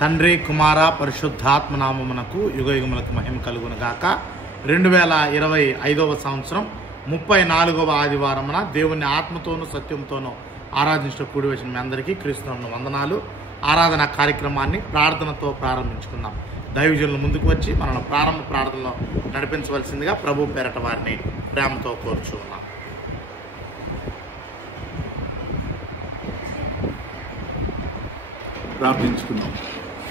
తండ్రి కుమార పరిశుద్ధాత్మ నామమునకు యుగయుగములకు మహిమ కలుగును గాక. 2025వ సంవత్సరం 34వ ఆదివారమున దేవుని ఆత్మతోనూ సత్యంతోనూ ఆరాధించడం కూడి వచ్చిన మీ అందరికీ క్రీస్తునామమున వందనాలు. ఆరాధన కార్యక్రమాన్ని ప్రార్థనతో ప్రారంభించుకుందాం. దైవజనులు ముందుకు వచ్చి మనల్ని ప్రారంభ ప్రార్థనలో నడిపించవలసిందిగా ప్రభు పేరట వారిని ప్రేమతో కోరుచున్నాం. ప్రార్థించుకున్నాం.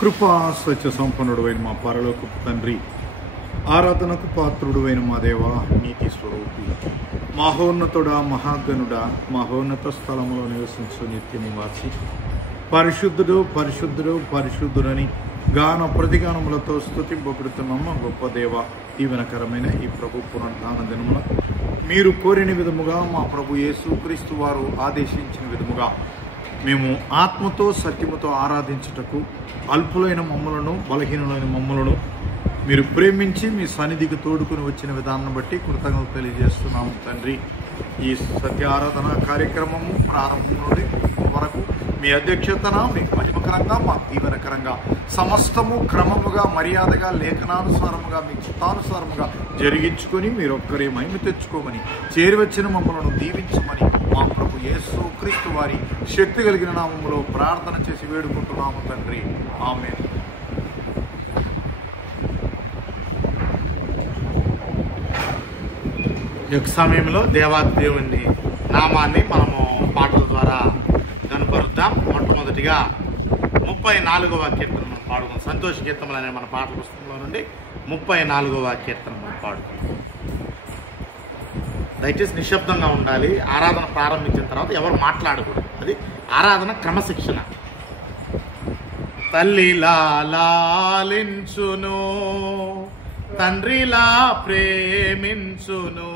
కృపా సత్య సంపన్నుడైన మా పరలోకపు తండ్రి, ఆరాధనకు పాత్రుడైన మా దేవ, నీతి స్వరూపి, మహోన్నతుడా, మహాగణుడా, మహోన్నత స్థలంలో నివసించు నిత్య నివాసి, పరిశుద్ధుడు పరిశుద్ధుడు పరిశుద్ధుడని గాన ప్రతిగానములతో స్తుతింపబడుతున్న గొప్ప దేవ, దీవెనకరమైన ఈ ప్రభు పునరుద్ధాన దినమున మీరు కోరిన విధముగా మా ప్రభు యేసుక్రీస్తు వారు ఆదేశించిన విధముగా మేము ఆత్మతో సత్యముతో ఆరాధించుటకు అల్పులైన మమ్మలను, బలహీనులైన మమ్మలను మీరు ప్రేమించి మీ సన్నిధికి తోడుకుని వచ్చిన విధానం బట్టి కృతజ్ఞతలు తెలియజేస్తున్నాము తండ్రి. ఈ సత్య ఆరాధన కార్యక్రమము ప్రారంభం నుండి వరకు మీ అధ్యక్షతన మీకు మహిమకరంగా, మాకు దీవెనకరంగా, సమస్తము క్రమముగా, మర్యాదగా, లేఖనానుసారముగా, మీ చిత్తానుసారముగా జరిగించుకొని మీరు ఒక్కరే మహిమ తెచ్చుకోమని, చేరివచ్చిన మమ్మలను దీవించమని మా ప్రభు యేసుక్రీస్తు వారి శక్తి కలిగిన నామములో ప్రార్థన చేసి వేడుకుంటున్నాము తండ్రి. ఆమేన్. ఈ యొక్క సమయంలో దేవాదేవుని నామాన్ని మనము పాటల ద్వారా కనపరుద్దాం. మొట్టమొదటిగా 34వ కీర్తన మనం పాడుకుందాం. సంతోష కీర్తనలు అనే మన పాటల పుస్తకంలో నుండి 34వ కీర్తన మనం పాడుకుందాం. దయచేసి నిశ్శబ్దంగా ఉండాలి. ఆరాధన ప్రారంభించిన తర్వాత ఎవరు మాట్లాడకూడదు. అది ఆరాధన క్రమశిక్షణ. తల్లిలా లాలించును, తండ్రిలా ప్రేమించును,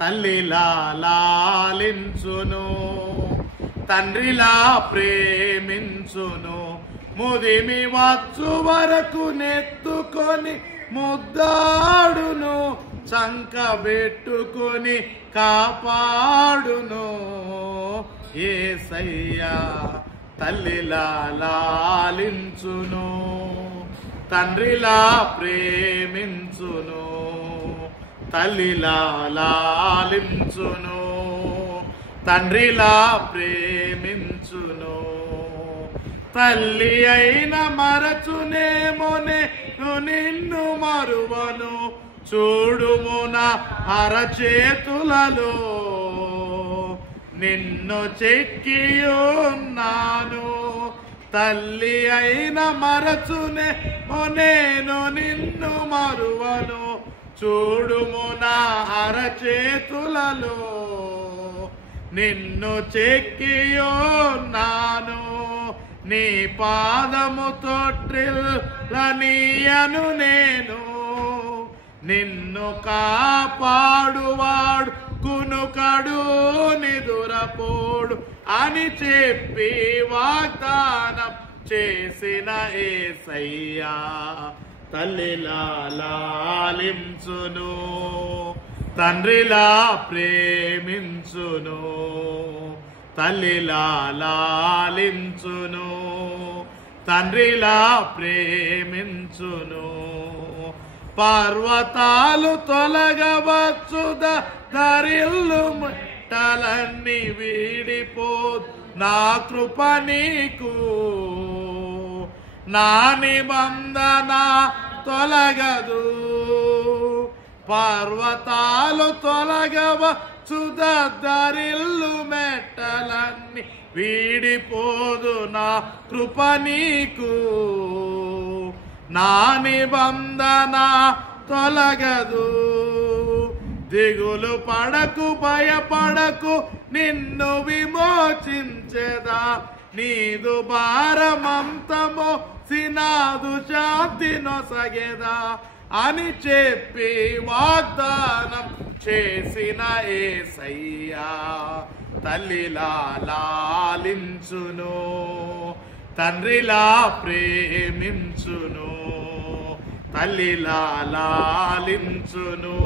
తల్లిలా లాలించును, తండ్రిలా ప్రేమించును, ముదిమి వచ్చు వరకు నెత్తుకొని ముద్దాడును, చంకబెట్టుకొని కాపాడును. యేసయ్యా తల్లిలా లాలించును, తండ్రిలా ప్రేమించును, తల్లిలా లాలించును, తండ్రిలా ప్రేమించును. తల్లి అయిన మరచునేమోనే నిన్ను మరువను, చూడుము నా అరచేతులలో నిన్ను చెక్కియున్నాను. తల్లి అయిన మరచునే నేను నిన్ను మరువను, చూడుము నా అరచేతులలో నిన్ను చెక్కియున్నాను. నీ పాదము తొట్టిల్లనీయను నేను, నిన్ను కాపాడువాడు కునుకడు నిదురపోడు అని చెప్పి వాగ్దానం చేసిన యేసయ్యా తల్లిలా లాలించును, తండ్రిలా ప్రేమించును, తల్లిలా లాలించును, తండ్రిలా ప్రేమించును. పర్వతాలు తొలగవచ్చు, దరిల్లు ముట్టలన్నీ వీడిపోదు, నా కృప నీకు, నా నిబంధన తొలగదు. పర్వతాలు తొలగవచ్చు, దరిల్లు మెట్టలన్నీ వీడిపోదు, నా కృప నీకు, నా నిబంధన తొలగదు. దిగులు పడకు, భయపడకు, నిన్ను విమోచించెదా, నీదు భారమంతమో సినాదు శాంతి నొసగెదా అని చెప్పి వాగ్దానం చేసిన యేసయ్యా తల్లిలా లాలించును, తండ్రిలా ప్రేమించును, తల్లిలా లాలించును,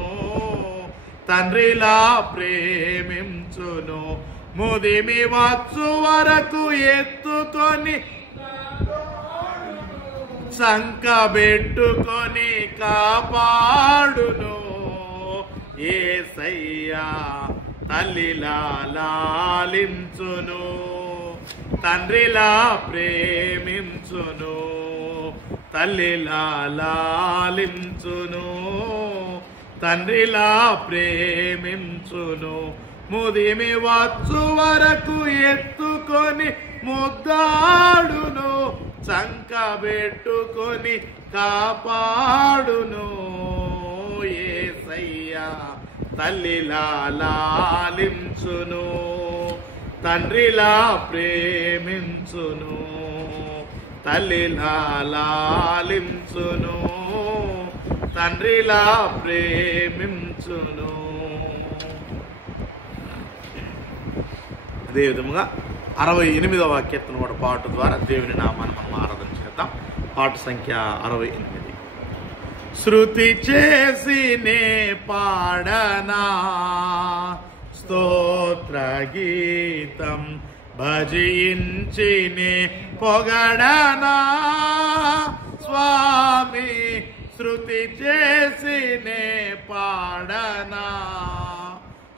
తండ్రిలా ప్రేమించును. ముదిమి వచ్చు వరకు ఎత్తుకొని సంకబెట్టుకొని కాపాడును. యేసయ్యా తల్లిలా లాలించును, తండ్రిలా ప్రేమించును, తల్లిలా లాలించును, తండ్రిలా ప్రేమించును. ముదిమి వచ్చు వరకు ఎత్తుకొని ముద్దాడును, సంకబెట్టుకొని కాపాడును. యేసయ్యా తల్లిలా లాలించును, తండ్రిలా ప్రేమించును, తల్లిలా లాలించును, తండ్రిలా ప్రేమించును. అదే విధముగా 68వ కీర్తన కూడా పాట ద్వారా దేవుని నామాన్ని మనం ఆరాధన చేద్దాం. పాట సంఖ్య 68. శృతి చేసి నే పాడనా స్తోత్ర గీతం, భజించి నే పొగడనా స్వామి. శృతి చేసి నే పాడనా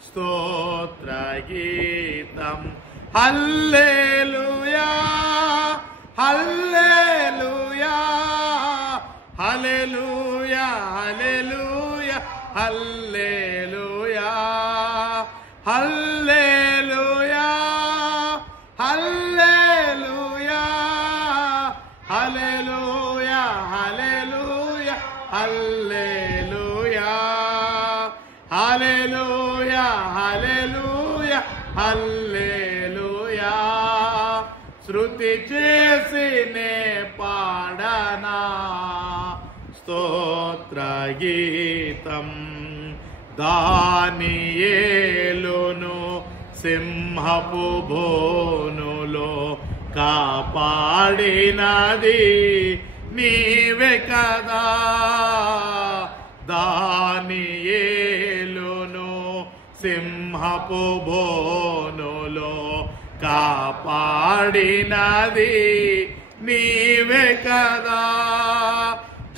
స్తోత్ర గీతం. హల్లెలూయా హల్లెలూయా హల్లెలూయా హల్లెలూయా హల్లెలూయా హల్లెలూయా హల్లెలూయా హల్లెలూయా హల్లెలూయా హల్లెలూయా హల్లెలూయా హల్లెలూయా హల్లెలూయా. శృతి చేసి నే పాడనా స్తోత్ర గీతం. దానియేలును సింహపు బోనులో కాపాడినది నీవే కదా. దానియేలును సింహపు బోనులో కాపాడినది నీవే కదా.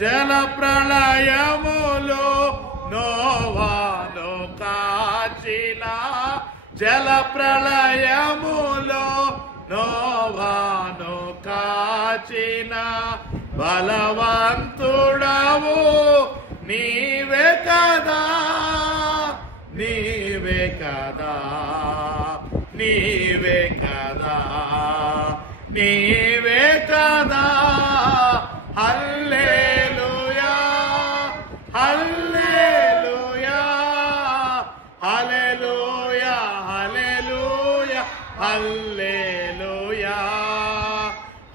జల ప్రళయములో నోవాను కాచిన, జల ప్రళయములో నోవాను కాచిన బలవంతుడవు నీవే కదా, నీవే కదా, నీవే కదా, నీవే కదా. హల్లెలూయా హల్లెలూయా హల్లెలూయా హల్లెలూయా హల్లెలూయా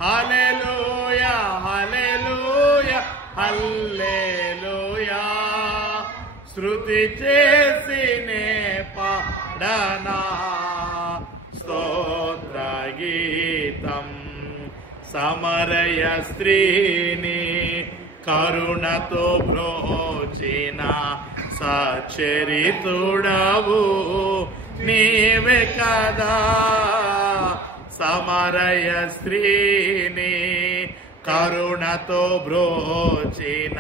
హల్లెలూయా హల్లెలూయా హల్లెలూయా. శృతి చేసి నే పాడనా స్తోత్ర గీతం. సమరయ స్త్రీని కరుణతో బ్రోచిన సచరితుడవు నీవే కదా. సమరయ స్త్రీని కరుణతో బ్రోచిన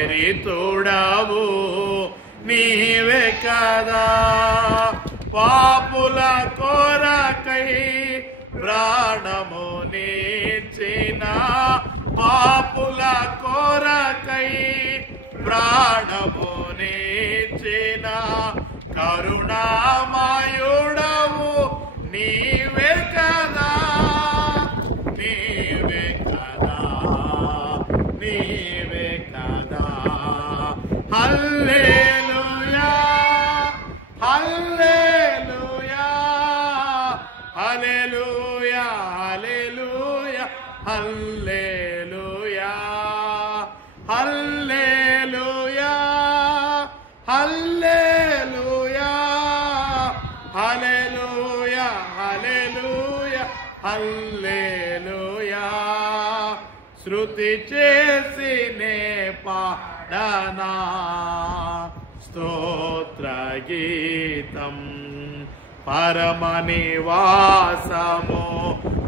సచరితుడవు నీవే కదా. పాపుల కొరకై ప్రాణము నీచిన, పాపుల కొరకై ప్రాణము నీచిన కరుణామయుడవు నీవే కదా, నీవే కదా, నీవే కదా. హల్లెలూయా హల్లెలూయా హల్లెలూయా హల్లెలూయా హల్లెలూయా హల్లెలూయా హల్లెలూయా హల్లెలూయా హల్లెలూయా హల్లెలూయా. శృతి చేసి నే పాడనా స్తోత్ర గీతం. పరమ నివాసము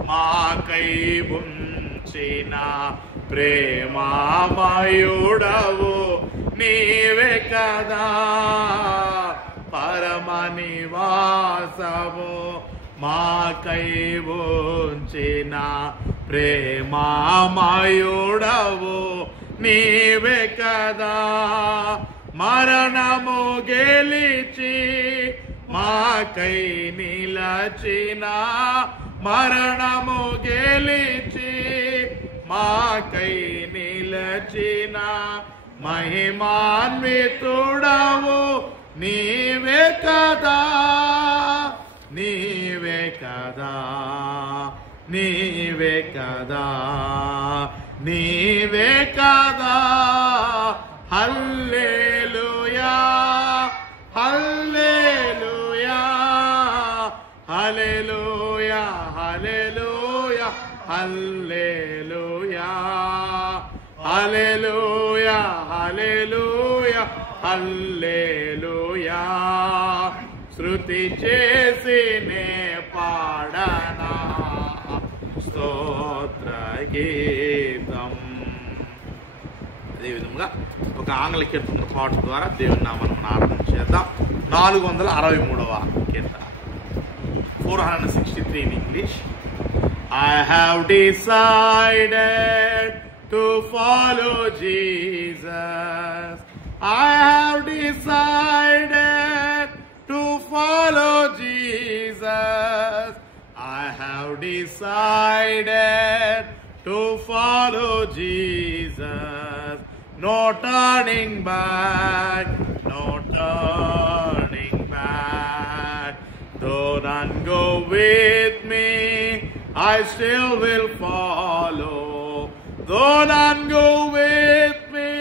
మాకై ఉంచిన ఉంచిన ప్రేమామయుడవు నీవే కదా, పరమ నివాసము మాకై ఉంచిన ప్రేమామయుడవు నీవే కదా, మరణము గెలిచి మాకై నిలచిన, మరణము గెలిచి మాకై నిలచిన మహిమాన్వితుడవు నీవే కదా, నీవే కదా, నీవే కదా, నీవే కదా. హల్లెలూయా హల్లెలూయా హల్లెలూయా హల్లెలూయా హల్లెలూయా హల్లెలూయా హల్లెలూయా హల్లెలూయా. శృతి చేసినే పాడనా స్తోత్ర గీతం. అదేవిధంగా ఒక ఆంగ్ల కీర్తన పాట ద్వారా దేవుని నామమును మనం ఆరాధన చేద్దాం. 463వ కీర్తన, 463 in English. I have decided to follow Jesus. I have decided to follow Jesus. I have decided to follow Jesus. No turning back, no turning back. Though none go with me, I still will follow. Though none go with me,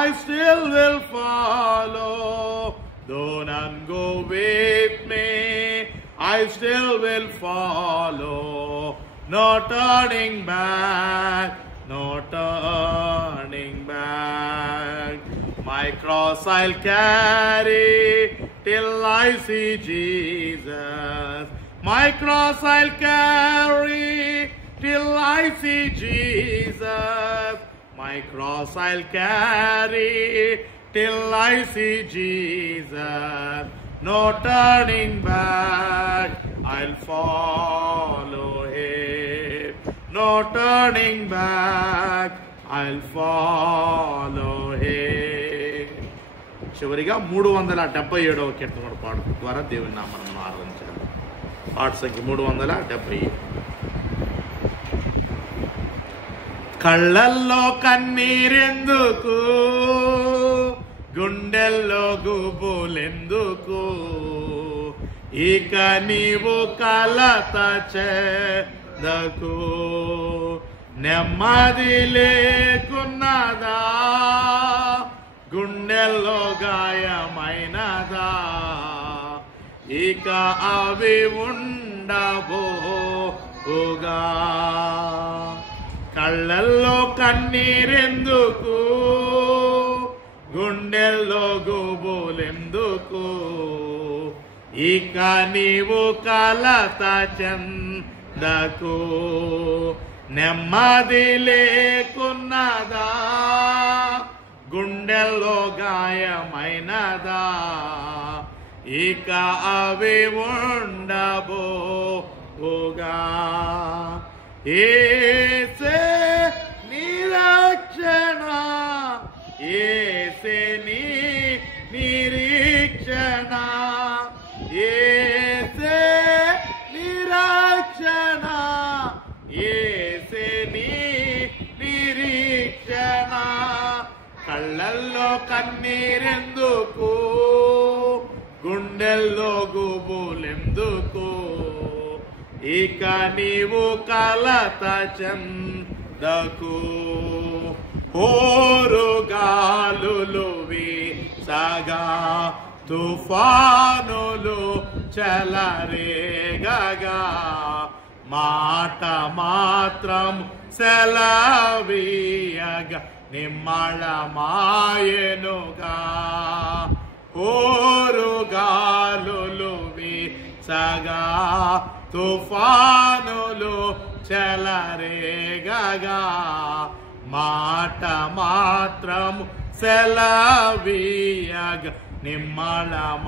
I still will follow. Though none go with me, I still will follow. No turning back, no turning back. My cross I'll carry till I see Jesus. My cross I'll carry till I see Jesus. My cross I'll carry till I see Jesus. No turning back, I'll follow him. No turning back, I'll follow him. చివరిగా 377వ కీర్తన పాడు ద్వారా దేవుని నామమును మనం ఆరాధించాలి. పాట సంఖ్య 377. కళ్ళల్లో కన్నీరెందుకు, గుండెల్లో గుబులెందుకు, ఇక నీవు కలత చెందకు. నెమ్మది లేకున్నదా, గుండెల్లో గాయమైనదా, ఇక అవి ఉండబోగా. కళ్ళల్లో కన్నీరెందుకు, గుండెల్లో గుబులెందుకు, ఇక నీవు కలత చెందకు. నెమ్మది లేకున్నదా, గుండెల్లో గాయమైనదా, ఇక అవి ఉండబోగా. యేసే నిరక్షణ, యేసే నీ నిరీక్షణ, యేసే నిరక్షణ, యేసే నీ నిరీక్షణ. కళ్ళల్లో కన్నీరెందుకు, గుండెల్లో గుబులెందుకు, ఇక నీవు కలత చెందకు. హోరుగాలులు వీసగా, తుఫానులు చెలరేగగా, మాట మాత్రం సెలవీయగా నిమ్మళమాయెనుగా. హోరుగాలులు వీసగా, తుఫానులు చెలరేగగా మాట మాత్రము సెలవీయగా నిమ్మళమాయెనుగా.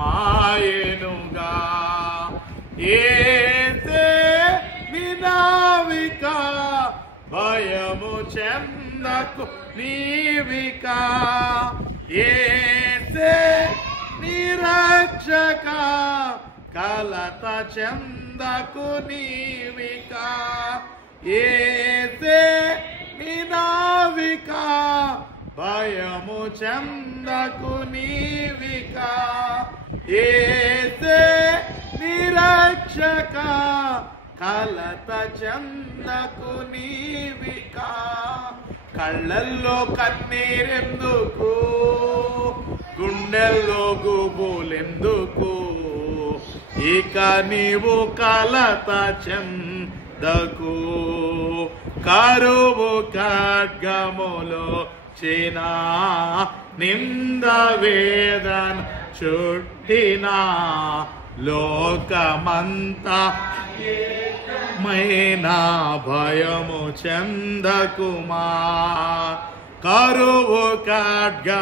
యేసే నినావిక భయము చెందకు నీవిక. యేసే నిరక్షక కలత చెందకు నీవిక. యేసే నినావిక భయము చెందకు నీవిక. యేసే నిరక్షక కలత చెందకు నీవిక. కళ్ళల్లో కన్నీరెందుకు, గుండెల్లో గుబులెందుకు, ఇక నీవు కలత చెందకు. కరువు ఖడ్గములో చినా నింద వేదన చుట్టినా లోకమంతా మైనా భయము చెందకుమా. కరువు ఖడ్గములొచ్చినా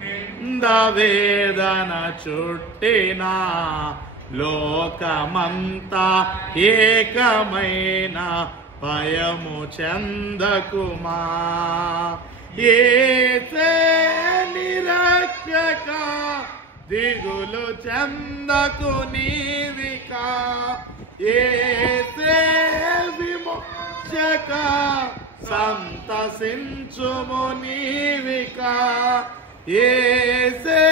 నింద వేదన చుట్టినా లోకమంతా ఏకమైన భయము చెందకుమా. యేసే నిరక్షక దిగులు చెందకు నీవిక. యేసే విమోచక సంతసించుము నీవిక. యేసే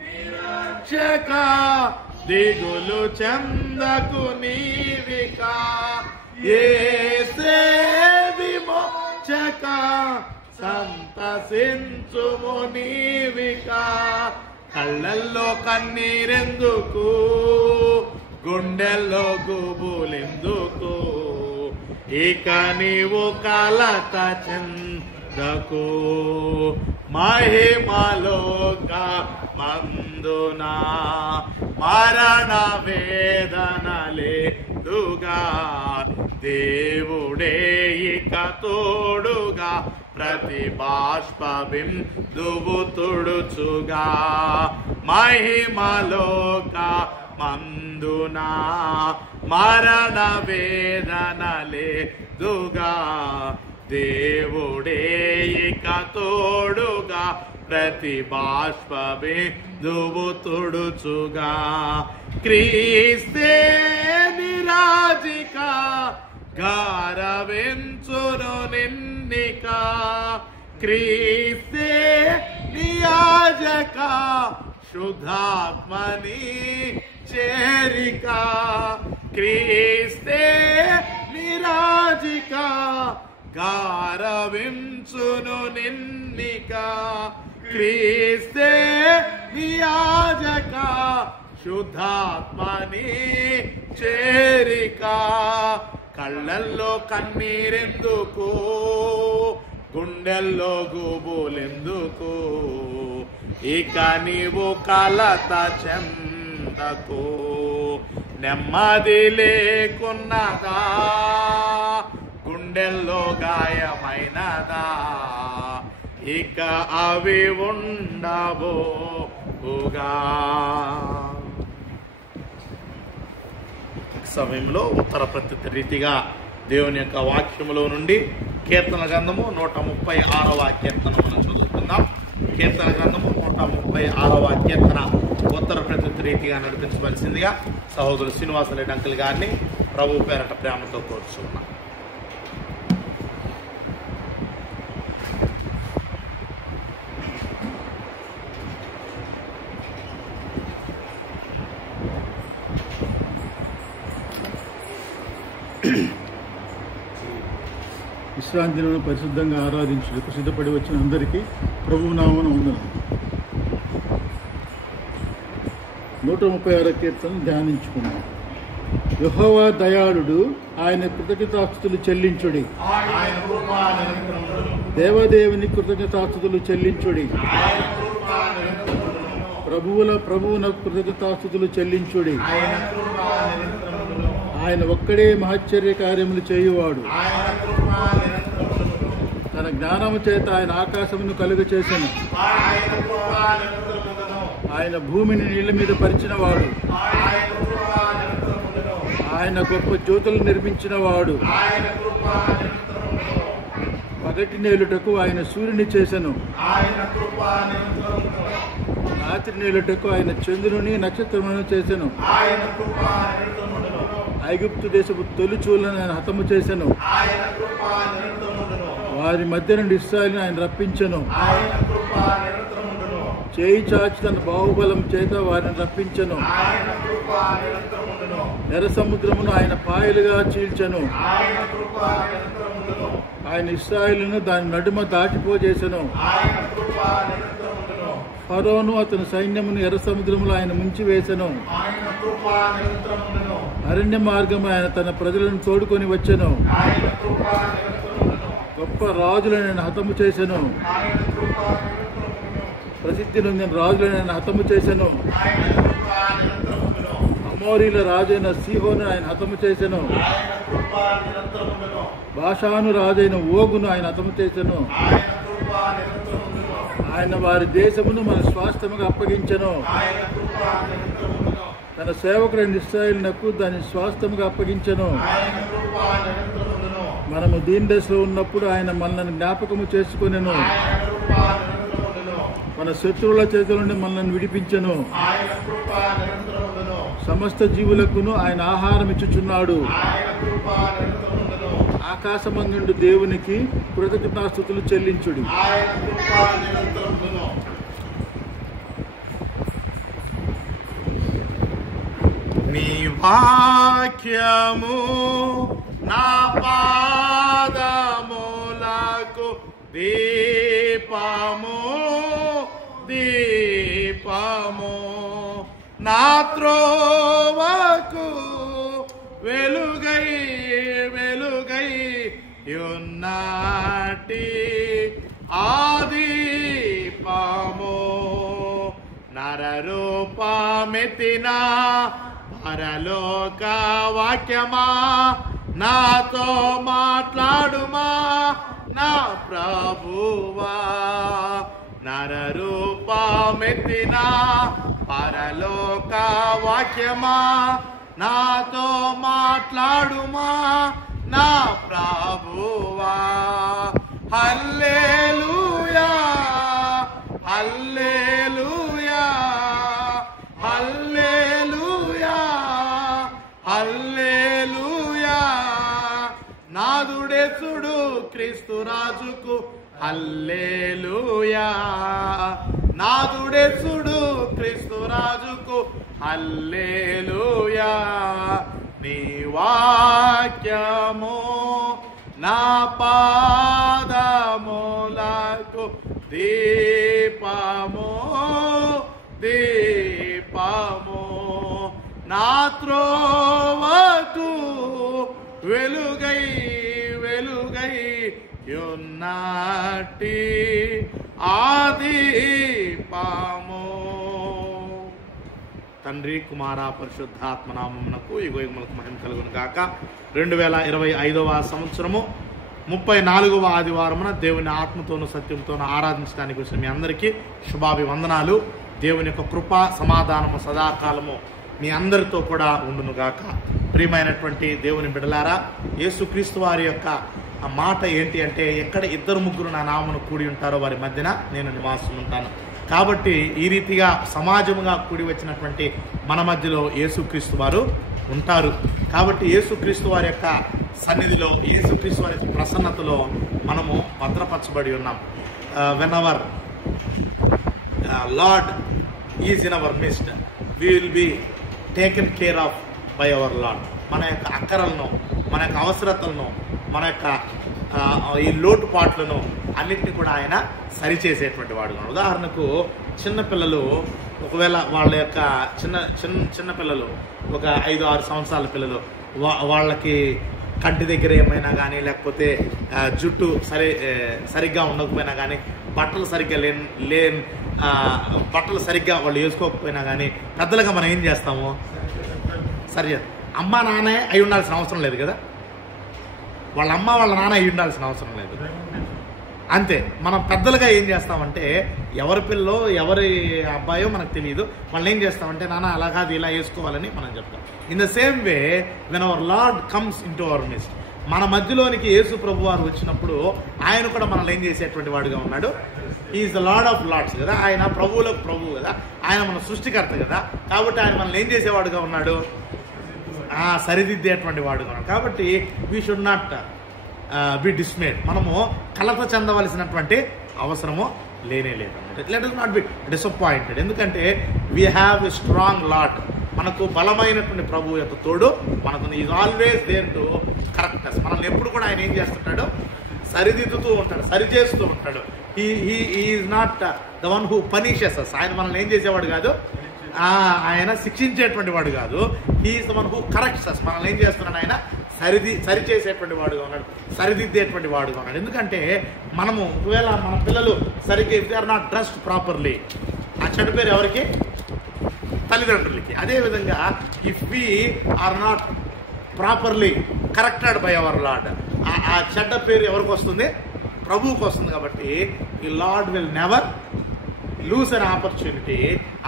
నిరక్షక దిగులు చెందకు నీవిక. యేసే విమోచక సంతసించుము నీవిక. కళ్ళల్లో కన్నీరెందుకు, గుండెల్లో గుబులెందుకు, ఇక నీవు కలత చెందకు. మహిమలోక మందునా మరణ వేదన లేదుగా. దేవుడే ఇక తోడుగా ప్రతి బాష్ప బిందువు తుడుచుగా. మహిమలోక మందునా మరణ వేదన లేదుగా. దేవుడే ఇక తోడుగా ప్రతి బాష్ప బిందువు తుడుచుగా. క్రీస్తే నిరాజిక గారవించును నిన్నిక. క్రీస్తే నియాజక శుద్ధాత్మని చేరిక. క్రీస్తే నిరాజిక గారవించును నిన్నిక. క్రీస్తే నియాజక శుద్ధాత్మని చేరిక. కళ్ళల్లో కన్నీరెందుకు, గుండెల్లో గుబులెందుకు, ఇక నీవు కలత చెందకు. నెమ్మది లేకున్నదా, గుండెల్లో గాయమైనదా, ఇక అవి ఉండబోగా. సమయంలో ఉత్తర ప్రత్యుత్తర రీతిగా దేవుని యొక్క వాక్యములో నుండి కీర్తన గ్రంథము 136వ కీర్తన మనం చదువుకుందాం. కీర్తన గ్రంథము 136వ కీర్తన ఉత్తర ప్రత్యుత్తర రీతిగా నడిపించవలసిందిగా సహోదరులు శ్రీనివాసరెడ్డి అంకుల్ గారిని ప్రభు పేరట ప్రేమతో కోరుచున్నాం. విశ్రాంతి దినమును పరిశుద్ధంగా ఆరాధించుటకు సిద్ధపడి వచ్చిన అందరికీ ప్రభువు నామమున వందనాలు. 136వ కీర్తన ధ్యానించుకున్నాం. యెహోవా దయాళుడు, ఆయన కృతజ్ఞతాస్తుతులు చెల్లించుడి. దేవదేవుని కృతజ్ఞతాస్తుతులు చెల్లించుడి. ప్రభువునకు కృతజ్ఞతాస్తుతులు చెల్లించుడి. ఆయన ఒక్కడే మహశ్చర్య కార్యములు చేయువాడు. ఆయన కృప నిరంతరముండును. తన జ్ఞానము చేత ఆయన ఆకాశమును కలుగ చేసెను. ఆయన కృప నిరంతరముండును. ఆయన భూమిని నీళ్ల మీద పరిచినవాడు. ఆయన కృప నిరంతరముండును. ఆయన గొప్ప జ్యోతులు నిర్మించినవాడు. ఆయన కృప నిరంతరముండును. పగటి నేలుటకు ఆయన సూర్యుని చేసెను. ఆయన కృప నిరంతరముండును. రాత్రి నేలుటకు ఆయన చంద్రుని నక్షత్రములను చేసెను. ఆయన కృప నిరంతరముండును. ఐగుప్తు దేశపు తొలిచూలను ఆయన హతము చేసెను. ఆయన కృప నిరంతరముండును. వారి మధ్య నుండి ఇశ్రాయేలును ఆయన రప్పించెను. ఆయన కృప నిరంతరముండును. చేయి చాచి తన బాహుబలం చేత వారిని రప్పించెను. ఆయన కృప నిరంతరముండును. ఎర్ర సముద్రమును ఆయన పాయలుగా చీల్చెను. ఆయన కృప నిరంతరముండును. ఆయన ఇశ్రాయేలును దాని నడుమ దాటిపోజేసెను. ఆయన కృప నిరంతరముండును. ఫరోను అతని సైన్యమును ఎర్ర సముద్రములో ఆయన ముంచివేసెను. ఆయన కృప నిరంతరముండును. అరణ్య మార్గము ఆయన తన ప్రజలను తోడుకొని వచ్చెను. ఆయన కృప నిరంతరముండును. గొప్ప రాజులను ఆయన హతము చేసెను. ఆయన కృప నిరంతరముండును. ప్రసిద్ధి నొందిన రాజులను ఆయన హతము చేసెను. ఆయన కృప నిరంతరముండును. అమోరీల రాజైన సీహోను ఆయన హతము చేసెను. ఆయన కృప నిరంతరముండును. బాషాను రాజైన ఓగును ఆయన హతము చేసెను. ఆయన కృప నిరంతరముండును. ఆయన వారి దేశమును మన స్వాస్థ్యముగా అప్పగించెను. ఆయన కృప నిరంతరముండును. తన సేవకుడైన ఇశ్రాయేలునకు దాని స్వాస్థ్యముగా అప్పగించెను. ఆయన కృప నిరంతరముండును. మనము దీని దశలో ఉన్నప్పుడు ఆయన మనల్ని జ్ఞాపకము చేసుకొనెను. ఆయన కృప నిరంతరముండును. మన శత్రువుల చేతుల నుండి మనల్ని విడిపించెను. ఆయన కృప నిరంతరముండును. సమస్త జీవులకును ఆయన ఆహారం ఇచ్చుచున్నాడు. ఆయన కృప నిరంతరముండును. ఆకాశమందుండు దేవునికి కృతజ్ఞతాస్తుతులు చెల్లించుడి. ఆయన కృప నిరంతరముండును. నీ వాక్యము నా పాదములకు దీపము దీపము నా త్రోవకు వెలుగై వెలుగై యున్నాటి ఆదీపము నరరూపమెత్తిన పరలోక వాక్యమా నాతో మాట్లాడుమా నా ప్రభువా నరరూపమెత్తిన పరలోక వాక్యమా నాతో మాట్లాడుమా నా ప్రభువా హల్లెలూయా హల్లెలూయా హల్లెలూయా హల్లెలూయా నాదుడెసుడు క్రీస్తు రాజుకు హల్లెలూయా నాదుడెసుడు క్రీస్తు రాజుకు హల్లెలూయా నీ వాక్యము నా పాదములకు దీపము దీపము నా త్రోవకు వెలుగై వెలుగై యున్నాటి ఆదీపము. తండ్రి కుమార పరిశుద్ధాత్మ నామమునకు యుగయుగములకు మహిమ కలుగును గాక. 2025వ సంవత్సరము 34వ ఆదివారమున దేవుని ఆత్మతోనూ సత్యంతోనూ ఆరాధించడానికి వచ్చిన మీ అందరికీ శుభాభివందనాలు. దేవుని యొక్క కృప సమాధానము సదాకాలము మీ అందరితో కూడా ఉండునుగాక. ప్రియమైనటువంటి దేవుని బిడలారా, యేసుక్రీస్తు వారి యొక్క ఆ మాట ఏంటి అంటే, ఎక్కడ ఇద్దరు ముగ్గురు నా నామమును కూడి ఉంటారో వారి మధ్యన నేను నివాసం ఉంటాను. కాబట్టి ఈ రీతిగా సమాజముగా కూడి వచ్చినటువంటి మన మధ్యలో యేసుక్రీస్తు వారు ఉంటారు. కాబట్టి యేసుక్రీస్తు వారి యొక్క సన్నిధిలో, యేసుక్రీస్తు వారి యొక్క ప్రసన్నతలో మనము భద్రపరచబడి ఉన్నాం. When our lord is in our midst, we will be taken care of by our lord. మన యొక్క అక్కరలను, మన యొక్క అవసరతలను, మన యొక్క ఈ లోటుపాట్లను అన్నింటినీ కూడా ఆయన సరిచేసేటువంటి వాడు. ఉదాహరణకు చిన్నపిల్లలు, ఒకవేళ వాళ్ళ యొక్క చిన్న పిల్లలు, ఒక 5-6 సంవత్సరాల పిల్లలు, వాళ్ళకి కంటి దగ్గర ఏమైనా కానీ, లేకపోతే జుట్టు సరిగ్గా ఉండకపోయినా కానీ, బట్టలు సరిగ్గా బట్టలు సరిగ్గా వాళ్ళు వేసుకోకపోయినా కానీ, పెద్దలుగా మనం ఏం చేస్తాము? అమ్మ నాన్నే అయి ఉండాల్సిన అవసరం లేదు కదా, వాళ్ళ అమ్మ వాళ్ళ నాన్న అయి ఉండాల్సిన అవసరం లేదు. అంతే. మనం పెద్దలుగా ఏం చేస్తామంటే ఎవరి పిల్లో ఎవరి అబ్బాయో మనకు తెలియదు, వాళ్ళని ఏం చేస్తామంటే నాన్న అలా కాదు ఇలా వేసుకోవాలని మనం చెప్తాం. In the same way when our lord comes in to our midst, మన మధ్యలోనికి యేసు ప్రభు వారు వచ్చినప్పుడు ఆయన కూడా మనల్ని ఏం చేసేటువంటి వాడుగా ఉన్నాడు. Is the lord of lords కదా, ఆయన ప్రభువులకు ప్రభువు కదా, ఆయన మన సృష్టికర్త కదా. కాబట్టి ఆయన మనల్ని ఏం చేసేవాడుగా ఉన్నాడు, సరిదిద్దేటువంటి వాడుగా ఉన్నాడు. కాబట్టి we should not be dismayed. మనము కలత చెందవలసినటువంటి అవసరము లేనే లేదు. Let us not be disappointed. ఎందుకంటే we have a strong lord. మనకు బలమైనటువంటి ప్రభు యొక్క తోడు మనకు is always there to correct us. మనల్ని ఎప్పుడు కూడా ఆయన ఏం చేస్తుంటాడు, సరిదిద్దుతూ ఉంటాడు, సరిచేస్తూ ఉంటాడు. Is not the one who punishes us. ఆయన మనల్ని ఏం చేసేవాడు కాదు, ఆయన శిక్షించేటువంటి వాడు కాదు. He is the one who corrects us. మనల్ని ఏం చేస్తున్నాడు, ఆయన సరిచేసేటువంటి వాడుగా ఉన్నాడు, సరిదిద్దేటువంటి వాడుగా ఉన్నాడు. ఎందుకంటే మనము ఒకవేళ మన పిల్లలు సరిగ్గా if they are not dressed properly, ఆ చెడ్డ పేరు ఎవరికి, తల్లిదండ్రులకి. అదేవిధంగా if we are not properly corrected by our lord, ఆ చెడ్డ పేరు ఎవరికి వస్తుంది, ప్రభువుకి వస్తుంది. కాబట్టి ఈ lord will never lose an opportunity.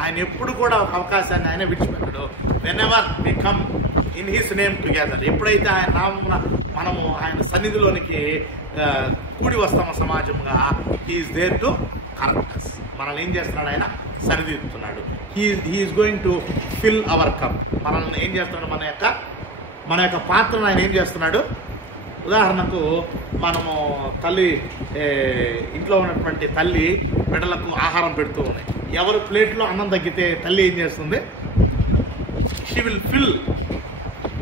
ఆయన ఎప్పుడు కూడా ఒక అవకాశాన్ని ఆయన విడిచిపెట్టడు. Whenever we come in his name together, ఎప్పుడైతే ఆయన నామమున మనము ఆయన సన్నిధిలోనికి కూడి వస్తామో సమాజంగా, he is there to correct us. మనల్ని ఏం చేస్తున్నాడు, ఆయన సరిదిద్దుతున్నాడు. He is going to fill our cup. మనల్ని ఏం చేస్తున్నాడు, మన యొక్క పాత్రను ఆయన ఏం చేస్తున్నాడు. ఉదాహరణకు మనము తల్లి ఇంట్లో ఉన్నటువంటి తల్లి బిడ్డలకు ఆహారం పెడుతూ ఉన్నాయి. ఎవరు ప్లేట్లో అన్నం తగ్గితే తల్లి ఏం చేస్తుంది, షీ విల్ ఫిల్.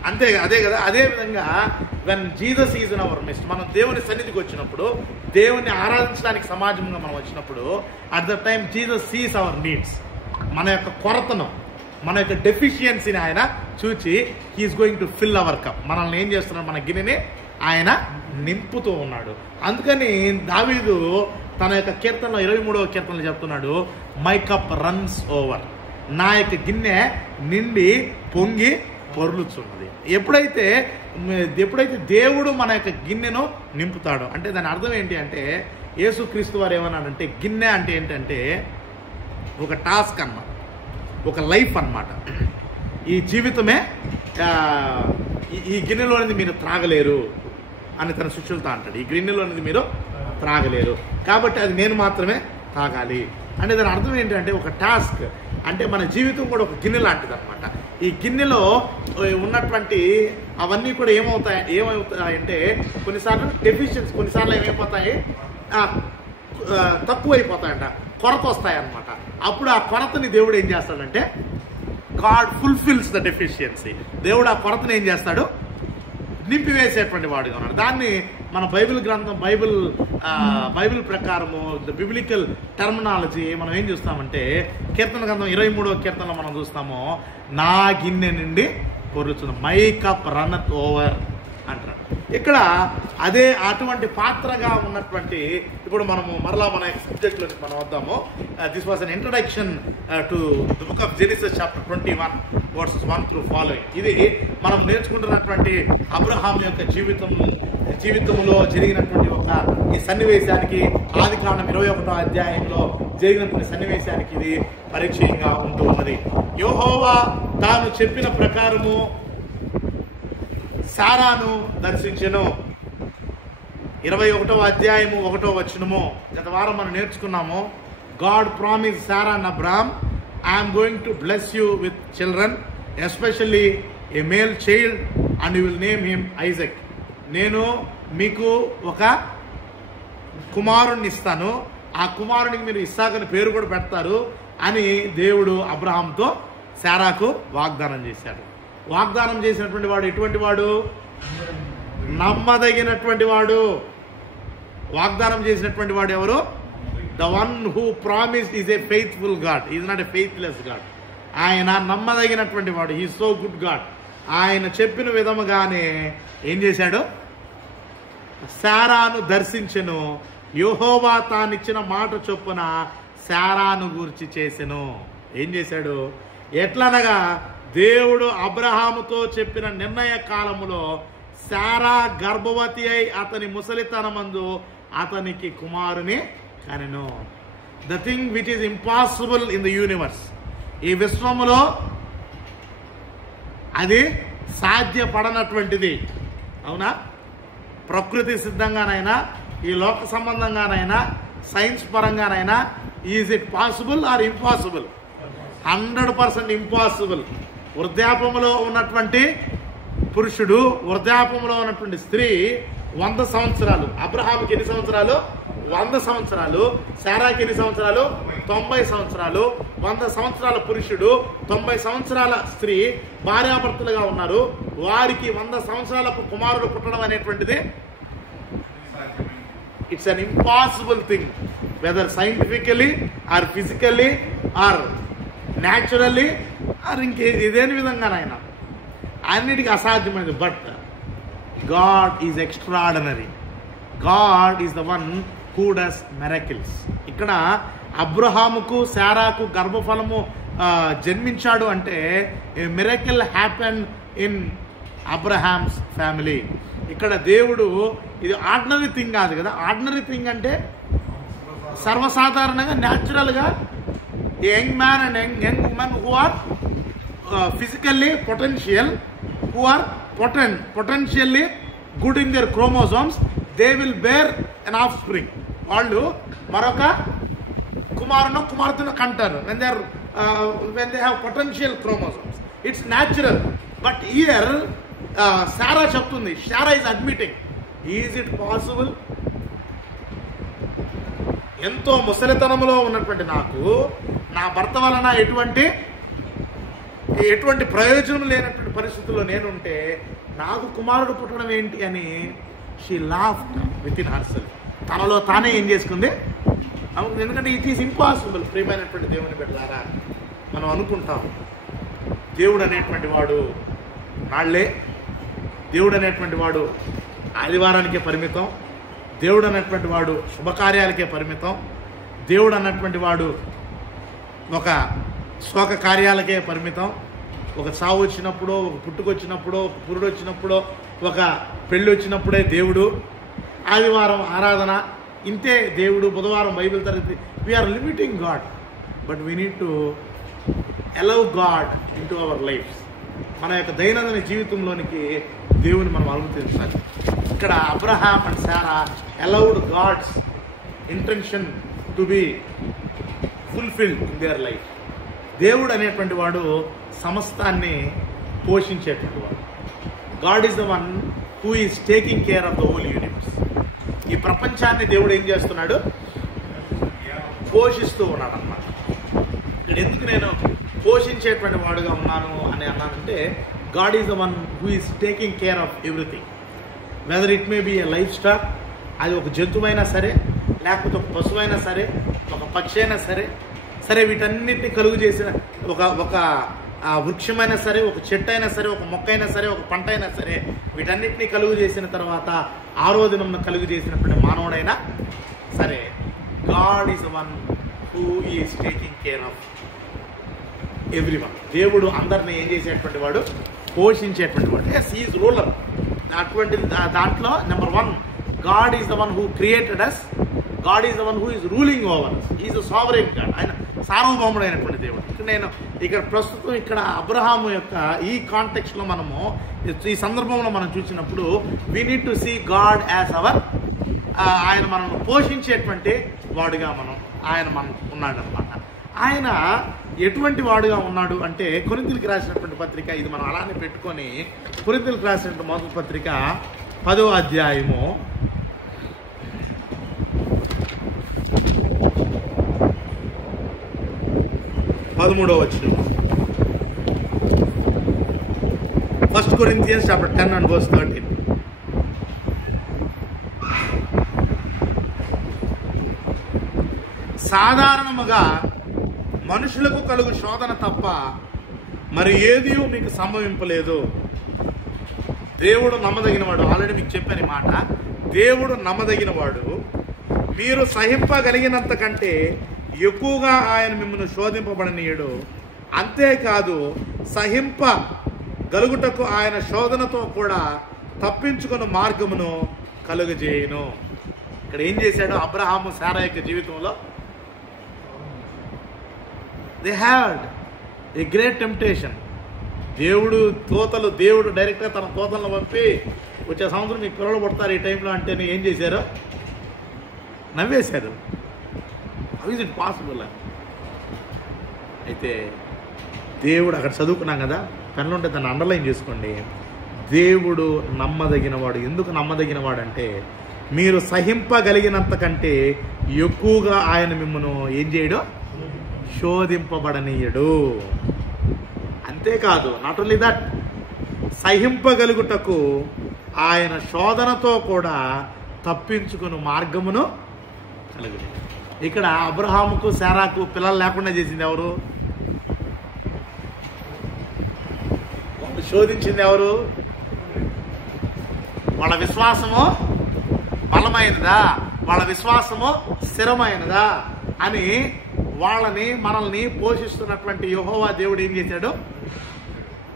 అంతే, అదే కదా. అదేవిధంగా when Jesus is in our midst, మనం దేవుని సన్నిధికి వచ్చినప్పుడు, దేవుని ఆరాధించడానికి సమాజంగా మనం వచ్చినప్పుడు, at the time Jesus sees our needs. మన యొక్క కొరతను, మన యొక్క డెఫిషియన్సీని ఆయన చూచి he is going to fill our cup. మనల్ని ఏం చేస్తున్నాడు, మన గిన్నెని ఆయన నింపుతూ ఉన్నాడు. అందుకని దావీదు తన యొక్క కీర్తనలో 23వ కీర్తనలో చెప్తున్నాడు, మై కప్ రన్స్ ఓవర్. నా యొక్క గిన్నె నిండి పొంగి పొర్లుచున్నది. ఎప్పుడైతే దేవుడు మన యొక్క గిన్నెను నింపుతాడో, అంటే దాని అర్థం ఏంటి అంటే, యేసుక్రీస్తు వారు ఏమన్నాడంటే గిన్నె అంటే ఏంటంటే ఒక టాస్క్ అన్నమాట, ఒక లైఫ్ అన్నమాట. ఈ జీవితమే ఈ గిన్నెలోనిది మీరు త్రాగలేరు అని తన శిష్యులతో అంటాడు. ఈ గిన్నెలోనిది మీరు త్రాగలేరు, కాబట్టి అది నేను మాత్రమే తాగాలి. అంటే దాని అర్థం ఏంటంటే ఒక టాస్క్. అంటే మన జీవితం కూడా ఒక గిన్నె లాంటిది అనమాట. ఈ గిన్నెలో ఉన్నటువంటి అవన్నీ కూడా ఏమవుతాయంటే కొన్నిసార్లు డెఫిషియన్స్, కొన్నిసార్లు ఏమైపోతాయి, తక్కువైపోతాయంట, కొరత వస్తాయన్నమాట. అప్పుడు ఆ కొరతని దేవుడు ఏం చేస్తాడంటే, గాడ్ ఫుల్ఫిల్స్ ద డెఫిషియన్సీ. దేవుడు ఆ కొరతను ఏం చేస్తాడు, నింపివేసేటువంటి వాడుగా ఉన్నాడు. దాన్ని మన బైబిల్ గ్రంథం, బైబిల్ ప్రకారము ద బిబ్లికల్ టర్మినాలజీ మనం ఏం చూస్తామంటే, కీర్తన గ్రంథం 23వ కీర్తనలో మనం చూస్తాము, నా గిన్నె నుండి పొర్లుచున్న, మై కప్ రన్నత్ ఓవర్ అంటారు. ఇక్కడ అదే అటువంటి పాత్రగా ఉన్నటువంటి, ఇప్పుడు మనము మరలా మన సబ్జెక్ట్లోకి మనం వద్దాము. This was an introduction to the book of genesis chapter 21 verses 1 through following. ఇది మనం నేర్చుకుంటున్నటువంటి అబ్రహాం యొక్క జీవితంలో జరిగినటువంటి ఈ సన్నివేశానికి, ఆదికాండం 21వ అధ్యాయంలో జరిగినటువంటి సన్నివేశానికి ఇది పరిచయంగా ఉంటూ ఉన్నది. యెహోవా తాను చెప్పిన ప్రకారము సారాను దర్శించెను. 21వ అధ్యాయము 1వ వచనము గత వారం మనం నేర్చుకున్నాము. God promise Sarah and Abraham, I'm going to bless you with children, especially a male child, and you will name him Isaac. నేను మీకు ఒక కుమారుణ్ణి ఇస్తాను, ఆ కుమారునికి మీరు ఇస్సాకు అని పేరు కూడా పెడతారు అని దేవుడు అబ్రహాంతో సారాకు వాగ్దానం చేశాడు. వాగ్దానం చేసినటువంటి వాడు ఎటువంటి వాడు, నమ్మదగినటువంటి వాడు. వాగ్దానం చేసినటువంటి వాడు ఎవరు, the one who promised is a faithful God, is not a faithless God. ఆయన నమ్మదగినటువంటి వాడు, హీ సో గుడ్ గాడ్. ఆయన చెప్పిన విధముగానే ఏం చేశాడు, సారాను దర్శించెను. యెహోవా తానిచ్చిన మాట చొప్పున సారాను గూర్చి చేసెను. ఏం చేశాడు, ఎట్లనగా దేవుడు అబ్రహాముతో చెప్పిన నిర్ణయ కాలములో శారా గర్భవతి అయి అతని ముసలితనమందు అతనికి కుమారుని కనెను. The thing which is impossible in the universe, ఈ విశ్వములో అది సాధ్యపడనటువంటిది. అవునా? ప్రకృతి సిద్ధంగానైనా, ఈ లోక సంబంధంగానైనా, సైన్స్ పరంగానైనా, is it possible or impossible? 100% impossible. వృద్ధాపంలో ఉన్నటువంటి పురుషుడు, వృద్ధాపంలో ఉన్నటువంటి స్త్రీ 100 సంవత్సరాలు. అబ్రహాముకి ఎన్ని సంవత్సరాలు? 100 సంవత్సరాలు. శారాకి ఎన్ని సంవత్సరాలు? 90 సంవత్సరాలు. 100 సంవత్సరాల పురుషుడు, 90 సంవత్సరాల స్త్రీ భార్యాభర్తలుగా ఉన్నారు. వారికి 100 సంవత్సరాలకు కుమారుడు పుట్టడం అనేటువంటిది it's an impossible thing, whether scientifically or physically or naturally or ఇదేని విధంగానైనా అన్నిటికీ అసాధ్యమైనది. But God is extraordinary. God is the one who does miracles. ఇక్కడ అబ్రహాముకు శారాకు గర్భఫలము జన్మించాడు అంటే a miracle happen in Abraham's family. ఇక్కడ దేవుడు, ఇది ఆర్డినరీ థింగ్ కాదు కదా. ఆర్డినరీ థింగ్ అంటే సర్వసాధారణంగా న్యాచురల్గా young man and young woman who are physically potential, who are potentially good in their chromosomes, they will bear an offspring. వాళ్ళు మరొక కుమారును కుమార్తెను కంటారు when they have potential chromosomes. It's natural. But here Sarah చెప్తుంది, Sarah is admitting, is it possible? ఎంతో ముసలితనంలో ఉన్నటువంటి నాకు నా భర్త వలన ఎటువంటి ప్రయోజనం లేనటువంటి పరిస్థితుల్లో నేనుంటే నాకు కుమారుడు పుట్టడం ఏంటి అని she laughed with in herself. తనలో తానే ఏం చేసుకుంది? ఎందుకంటే ఇట్ ఈస్ ఇంపాసిబుల్. ప్రియమైనటువంటి దేవుని బిడ్డలారా, మనం అనుకుంటాం దేవుడు అనేటువంటి వాడు నాళ్లే, దేవుడు అనేటువంటి వాడు ఆదివారానికే పరిమితం, దేవుడు అనేటువంటి వాడు శుభకార్యాలకే పరిమితం, దేవుడు అన్నటువంటి వాడు ఒక శోక కార్యాలకే పరిమితం, ఒక సావు వచ్చినప్పుడో, ఒక పుట్టుకొచ్చినప్పుడో, ఒక పురుడు వచ్చినప్పుడో, ఒక పెళ్ళి వచ్చినప్పుడే దేవుడు, ఆదివారం ఆరాధన ఇంతే దేవుడు, బుధవారం బైబిల్ తరగతి. We are limiting God, but we need to allow God in to our lives. మన యొక్క దైనందిన జీవితంలోనికి దేవుని మనం అనుమతించాలి. ఇక్కడ Abraham and Sarah allowed God's intention to be fulfilled in their life. దేవుడు అనేటువంటి వాడు సమస్తాన్ని పోషించేటువంటి వాడు. God is the one who is taking care of the whole universe. ఈ ప్రపంచాన్ని దేవుడు ఏం చేస్తున్నాడు? పోషిస్తూ ఉన్నాడు అన్నమాట. ఇక్కడ ఎందుకు నేను పోషించేటువంటి వాడుగా ఉన్నాను అని అన్నానంటే, God is the one who is taking care of everything. Whether it may be a life stock, అది ఒక జంతువైనా సరే, లేకపోతే ఒక పశువైనా సరే, ఒక పక్షి అయినా సరే, వీటన్నిటిని కలుగు చేసిన ఒక వృక్షమైనా సరే, ఒక చెట్టు అయినా సరే, ఒక మొక్క అయినా సరే, ఒక పంట అయినా సరే, వీటన్నిటిని కలుగు చేసిన తర్వాత 6వ దినం కలుగు చేసినటువంటి మానవుడైనా సరే, God is the one who is taking care of everyone. దేవుడు అందరిని ఏం చేసేటువంటి వాడు? పోషించేటువంటి వాడు. Yes, he is ruler. అటువంటి దాంట్లో number 1, God is the one who created us. God is the one who is ruling over us. Is a sovereign God. ఆయన సార్వభౌముడు అయినటువంటి దేవుడు. ఇక్కడ ప్రస్తుతం ఇక్కడ అబ్రహాము యొక్క ఈ కాంటెక్స్ట్ లో మనము ఈ సందర్భంలో మనం చూసినప్పుడు we need to see God as our, ఆయన మనల్ని పోషించేటువంటి వాడుగా ఆయన ఉన్నాడు అనమాట. ఆయన ఎటువంటి వాడుగా ఉన్నాడు అంటే, కొరింథీయులకు రాసినటువంటి పత్రిక, ఇది మనం అలానే పెట్టుకొని, కొరింథీయులకు రాసినటువంటి మొదటి పత్రిక 10వ అధ్యాయము 13వ వచనం. 1 Corinthians chapter 10 and verse 13. సాధారణముగా మనుషులకు కలుగు శోధన తప్ప మరి ఏది మీకు సంభవింపలేదు. దేవుడు నమ్మదగినవాడు. ఆల్రెడీ మీకు చెప్పాను మాట. దేవుడు నమ్మదగినవాడు. మీరు సహింపగలిగినంత కంటే ఎక్కువగా ఆయన మిమ్మల్ని శోధింపబడనీయడు. అంతేకాదు సహింప గలుగుటకు ఆయన శోధనతో కూడా తప్పించుకున్న మార్గమును కలుగజేయును. ఇక్కడ ఏం చేశాడు అబ్రహాము శారా యొక్క జీవితంలో? They had a great temptation. దేవుడు డైరెక్ట్గా తన తోతలను పంపి వచ్చే సంవత్సరం మీకు పిల్లలు పుడతారు ఈ టైంలో అంటే ఏం చేశారు? నవ్వేశారు. హౌ ఇస్ ఇట్ పాసిబుల్ అని. అయితే దేవుడు అక్కడ చదువుకున్నాం కదా, పెన్నుంటే దాన్ని అండర్లైన్ చేసుకోండి. దేవుడు నమ్మదగినవాడు. ఎందుకు నమ్మదగినవాడు అంటే మీరు సహింపగలిగినంత కంటే ఎక్కువగా ఆయన మిమ్మల్ని ఏం చేయడు? శోధింపబడనీయడు. అంతేకాదు, నాట్ ఓన్లీ దట్, సహింపగలుగుటకు ఆయన శోధనతో కూడా తప్పించుకుని మార్గమును కలుగుతుంది. ఇక్కడ అబ్రహాముకు శారాకు పిల్లలు లేకుండా చేసింది ఎవరు? వాళ్ళు శోధించింది ఎవరు? వాళ్ళ విశ్వాసము బలమైనదా, వాళ్ళ విశ్వాసము స్థిరమైనదా అని మనల్ని పోషిస్తున్నటువంటి యెహోవా దేవుడు ఏం చేశాడు?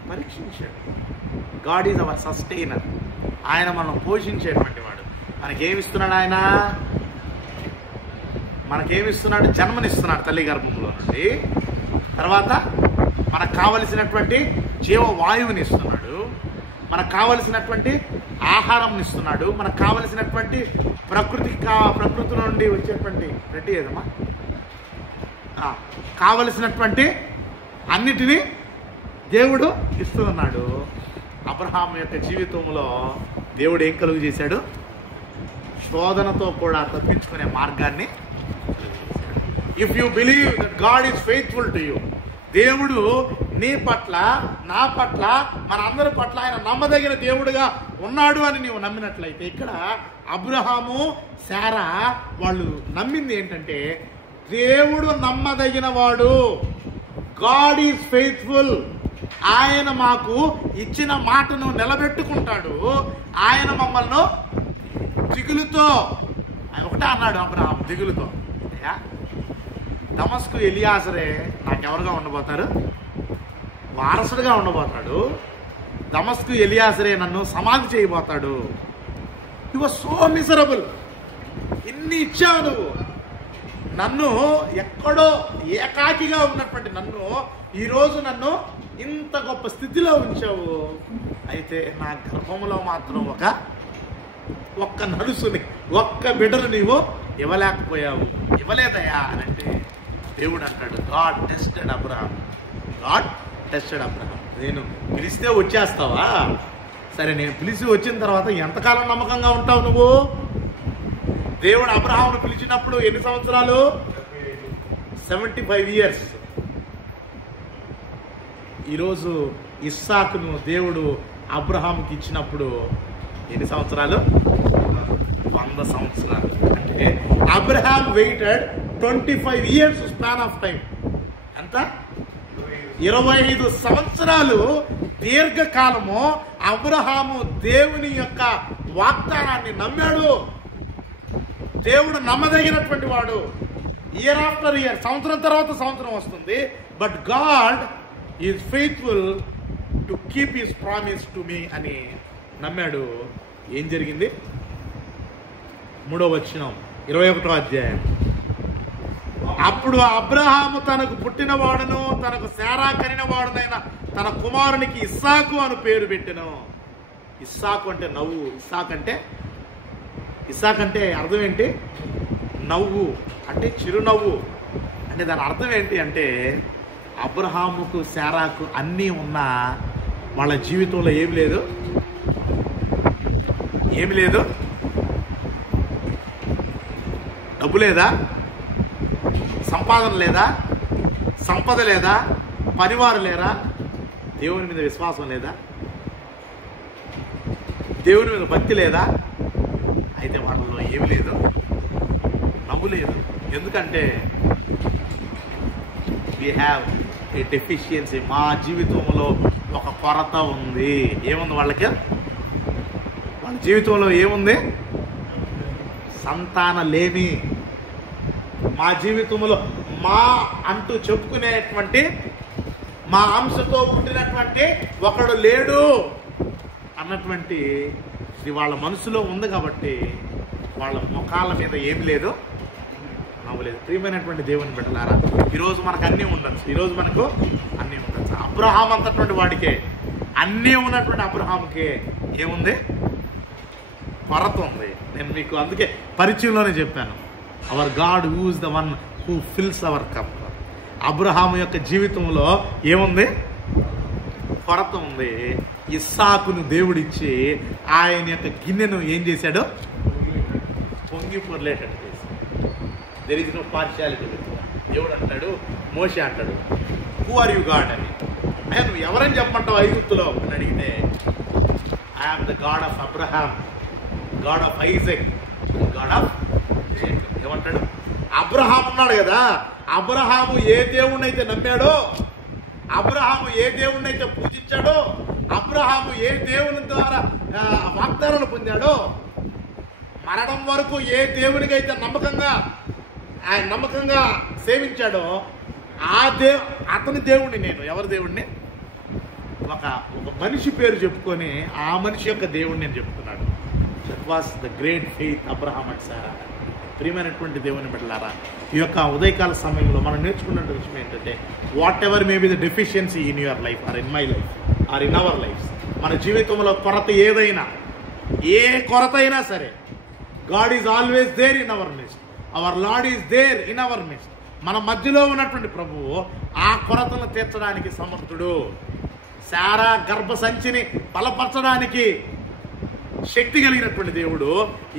పరీక్షించాడు. God is our sustainer. ఆయన మనం పోషించేటువంటి వాడు. మనకేమిస్తున్నాడు? మనకేమిస్తున్నాడు? జన్మనిస్తున్నాడు తల్లి గర్భంలో నుండి. తర్వాత మనకు కావలసినటువంటి జీవవాయువుని ఇస్తున్నాడు. మనకు కావలసినటువంటి ఆహారం ఇస్తున్నాడు. మనకు కావలసినటువంటి ప్రకృతి నుండి వచ్చేటువంటి రెడ్డి ఏదమ్మా కావలసినటువంటి అన్నిటినీ దేవుడు ఇస్తూ ఉన్నాడు. అబ్రహాం యొక్క జీవితంలో దేవుడు ఏం కలుగు చేశాడు? శోధనతో కూడా తప్పించుకునే మార్గాన్ని. If you believe that God is faithful to you, దేవుడు నీ పట్ల, నా పట్ల, మనందరి పట్ల ఆయన నమ్మదగిన దేవుడుగా ఉన్నాడు అని నీవు నమ్మినట్లయితే, ఇక్కడ అబ్రహాము శారా వాళ్ళు నమ్మింది ఏంటంటే దేవుడు నమ్మదగిన వాడు. God is faithful. ఆయన మాకు ఇచ్చిన మాటను నిలబెట్టుకుంటాడు. ఆయన మమ్మల్ని దిగులుతో, ఆయన ఒకటే అన్నాడు అబ్రహాం దిగులుతో, దమస్కు ఎలియాజరే నాకెవరుగా ఉండబోతారు? వారసుడిగా ఉండబోతాడు. దమస్కు ఎలియాజరే నన్ను సమాధి చేయబోతాడు. You was so miserable. ఇన్ని ఇచ్చావు నువ్వు, నన్ను ఎక్కడో ఏకాకిగా ఉన్నటువంటి నన్ను ఈరోజు నన్ను ఇంత గొప్ప స్థితిలో ఉంచావు. అయితే నా గర్భంలో మాత్రం ఒక్క నడుసుని, ఒక్క బిడ్డను నీవు ఇవ్వలేకపోయావు, ఇవ్వలేదయా అని అంటే దేవుడు అంటాడు, God tested Abraham. God tested Abraham. నేను పిలిస్తే వచ్చేస్తావా? సరే, నేను పిలిచి వచ్చిన తర్వాత ఎంతకాలం నమ్మకంగా ఉంటావు నువ్వు? దేవుడు అబ్రహామును పిలిచినప్పుడు ఎన్ని సంవత్సరాలు? 75 years. ఈరోజు ఇస్సాకును దేవుడు అబ్రహాముకి ఇచ్చినప్పుడు ఎన్ని సంవత్సరాలు? 100 సంవత్సరాలు. అంటే Abraham waited 25 years span of time. ఎంత? 25 సంవత్సరాలు దీర్ఘకాలము అబ్రహాము దేవుని యొక్క వాగ్దానాన్ని నమ్మాడు. దేవుడు నమ్మదగినటువంటి వాడు. ఇయర్ ఆఫ్టర్ ఇయర్, సంవత్సరం తర్వాత సంవత్సరం వస్తుంది, but God is faithful to keep his promise to me అని నమ్మాడు. ఏం జరిగింది? 3వ వచనం 21వ అధ్యాయం. అప్పుడు అబ్రహాము తనకు పుట్టినవాడును తనకు శారా కనినవాడునైన తన కుమారునికి ఇస్సాకు అని పేరు పెట్టెను. ఇస్సాకు అంటే నవ్వు. ఇస్సాక్ అంటే అర్థం ఏంటి? నవ్వు అంటే చిరునవ్వు. అంటే దాని అర్థం ఏంటి అంటే అబ్రహాముకు శారాకు అన్నీ ఉన్నా వాళ్ళ జీవితంలో ఏమి లేదు. డబ్బు లేదా, సంపాదన లేదా, సంపద లేదా, పనివారు లేరా, దేవుని మీద విశ్వాసం లేదా, దేవుని మీద భక్తి లేదా? అయితే వాళ్ళలో ఏమి లేదు, నవ్వు లేదు. ఎందుకంటే వీ హ్యావ్ ఏ డెఫిషియన్సీ. మా జీవితంలో ఒక కొరత ఉంది. ఏముంది వాళ్ళకి? వాళ్ళ జీవితంలో ఏముంది? సంతానలేమి. మా జీవితంలో మా అంటూ చెప్పుకునేటువంటి మా అంశతో పుట్టినటువంటి ఒకడు లేడు అన్నటువంటి ఇది వాళ్ళ మనసులో ఉంది కాబట్టి వాళ్ళ ముఖాల మీద ఏం లేదు, నవ్వలేదు. ప్రియమైనటువంటి దేవుని బిడ్డలారా, ఈరోజు మనకు అన్నీ ఉండొచ్చు, ఈరోజు మనకు అన్నీ ఉండొచ్చు. అబ్రహాం అంతటువంటి వాడికే, అన్నీ ఉన్నటువంటి అబ్రహాంకే ఏముంది? కొరత ఉంది. నేను మీకు అందుకే పరిచయంలోనే చెప్పాను, hour God who is the one who fills our cup. Abraham యొక్క జీవితంలో ఏముంది? కొరత ఉంది. ఇస్సాకును దేవుడిచ్చి ఆయన యొక్క గిన్నెను ఏం చేశాడు? పొంగి పొర్లేటట్టు చేసి. There is no partiality. దేవుడు అంటాడు, మోషే అంటాడు, హూ ఆర్ యు గాడ్ అని. అయ్యా నువ్వు ఎవరని చెప్పమంటావు ఐగుప్తులో అని అడిగితే, I'm the God of Abraham, God of Isaac, God of Jacob. ఏమంటాడు? అబ్రహాం ఉన్నాడు కదా, అబ్రహాము ఏ దేవుణ్ణి అయితే నమ్మాడో, అబ్రహాము ఏ దేవుణ్ణి అయితే పూజించాడో, అబ్రహాము ఏ దేవుని ద్వారా వాగ్దానాలు పొందాడో, మరణం వరకు ఏ దేవునికి అయితే నమ్మకంగా సేవించాడో అతని దేవుణ్ణి నేను. ఎవరి దేవుణ్ణి? ఒక మనిషి పేరు చెప్పుకొని ఆ మనిషి యొక్క దేవుణ్ణి నేను చెప్తున్నాడు. That was the great faith Abraham and Sarah. ప్రియమైనటువంటి దేవుని బిడ్డలారా, ఈ యొక్క ఉదయకాల సమయంలో మనం నేర్చుకున్న విషయం ఏంటంటే, whatever may be the deficiency in your life or in my life or in our life, మన జీవితంలో కొరత ఏదైనా, ఏ కొరత అయినా సరే, God is always there in our midst, our lord is there in our midst. మన మధ్యలో ఉన్నటువంటి ప్రభువు ఆ కొరతను తీర్చడానికి సమర్థుడు. శారా గర్భ సంచిని బలపరచడానికి శక్తి కలిగినటువంటి దేవుడు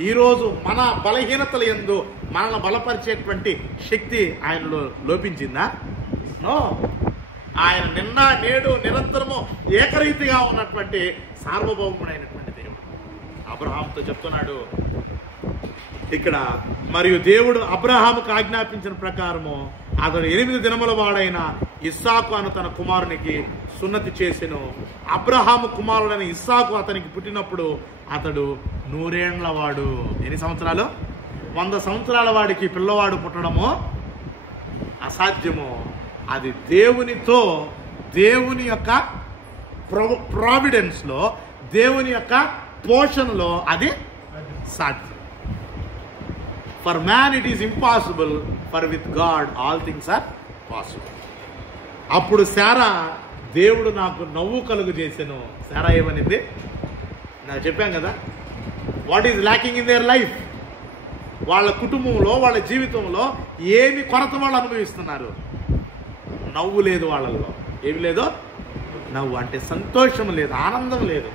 ఈరోజు మన బలహీనతల యందు మనల్ని బలపరిచేటువంటి శక్తి ఆయనలో లోపించిందా? నో. ఆయన నిన్న నేడు నిరంతరము ఏకరీతిగా ఉన్నటువంటి సార్వభౌముడైనటువంటి దేవుడు. అబ్రహాముతో చెప్తున్నాడు ఇక్కడ, మరియు దేవుడు అబ్రహాముకు ఆజ్ఞాపించిన ప్రకారము అతడు 8 దినముల వాడైన ఇస్సాకు అను తన కుమారునికి సున్నతి చేసెను. అబ్రహాము కుమారుడైన ఇస్సాకు అతనికి పుట్టినప్పుడు అతడు 100 ఏండ్ల వాడు. ఎన్ని సంవత్సరాలు? 100 సంవత్సరాల వాడికి పిల్లవాడు పుట్టడము అసాధ్యము. అది దేవునితో, దేవుని యొక్క ప్రావిడెన్స్లో, దేవుని యొక్క పోషణలో అది సాధ్యం. For man it is impossible, for with God all things are possible. అప్పుడు శారా, దేవుడు నాకు నవ్వు కలుగు చేసెను. శారా ఏమనింది? నాకు చెప్పాం కదా, what is lacking in their life. వాళ్ళ కుటుంబంలో, వాళ్ళ జీవితంలో ఏమి కొరత వాళ్ళు అనుభవిస్తున్నారు? నవ్వు లేదు వాళ్ళల్లో. ఏమి లేదు? నవ్వు అంటే సంతోషం లేదు, ఆనందం లేదు.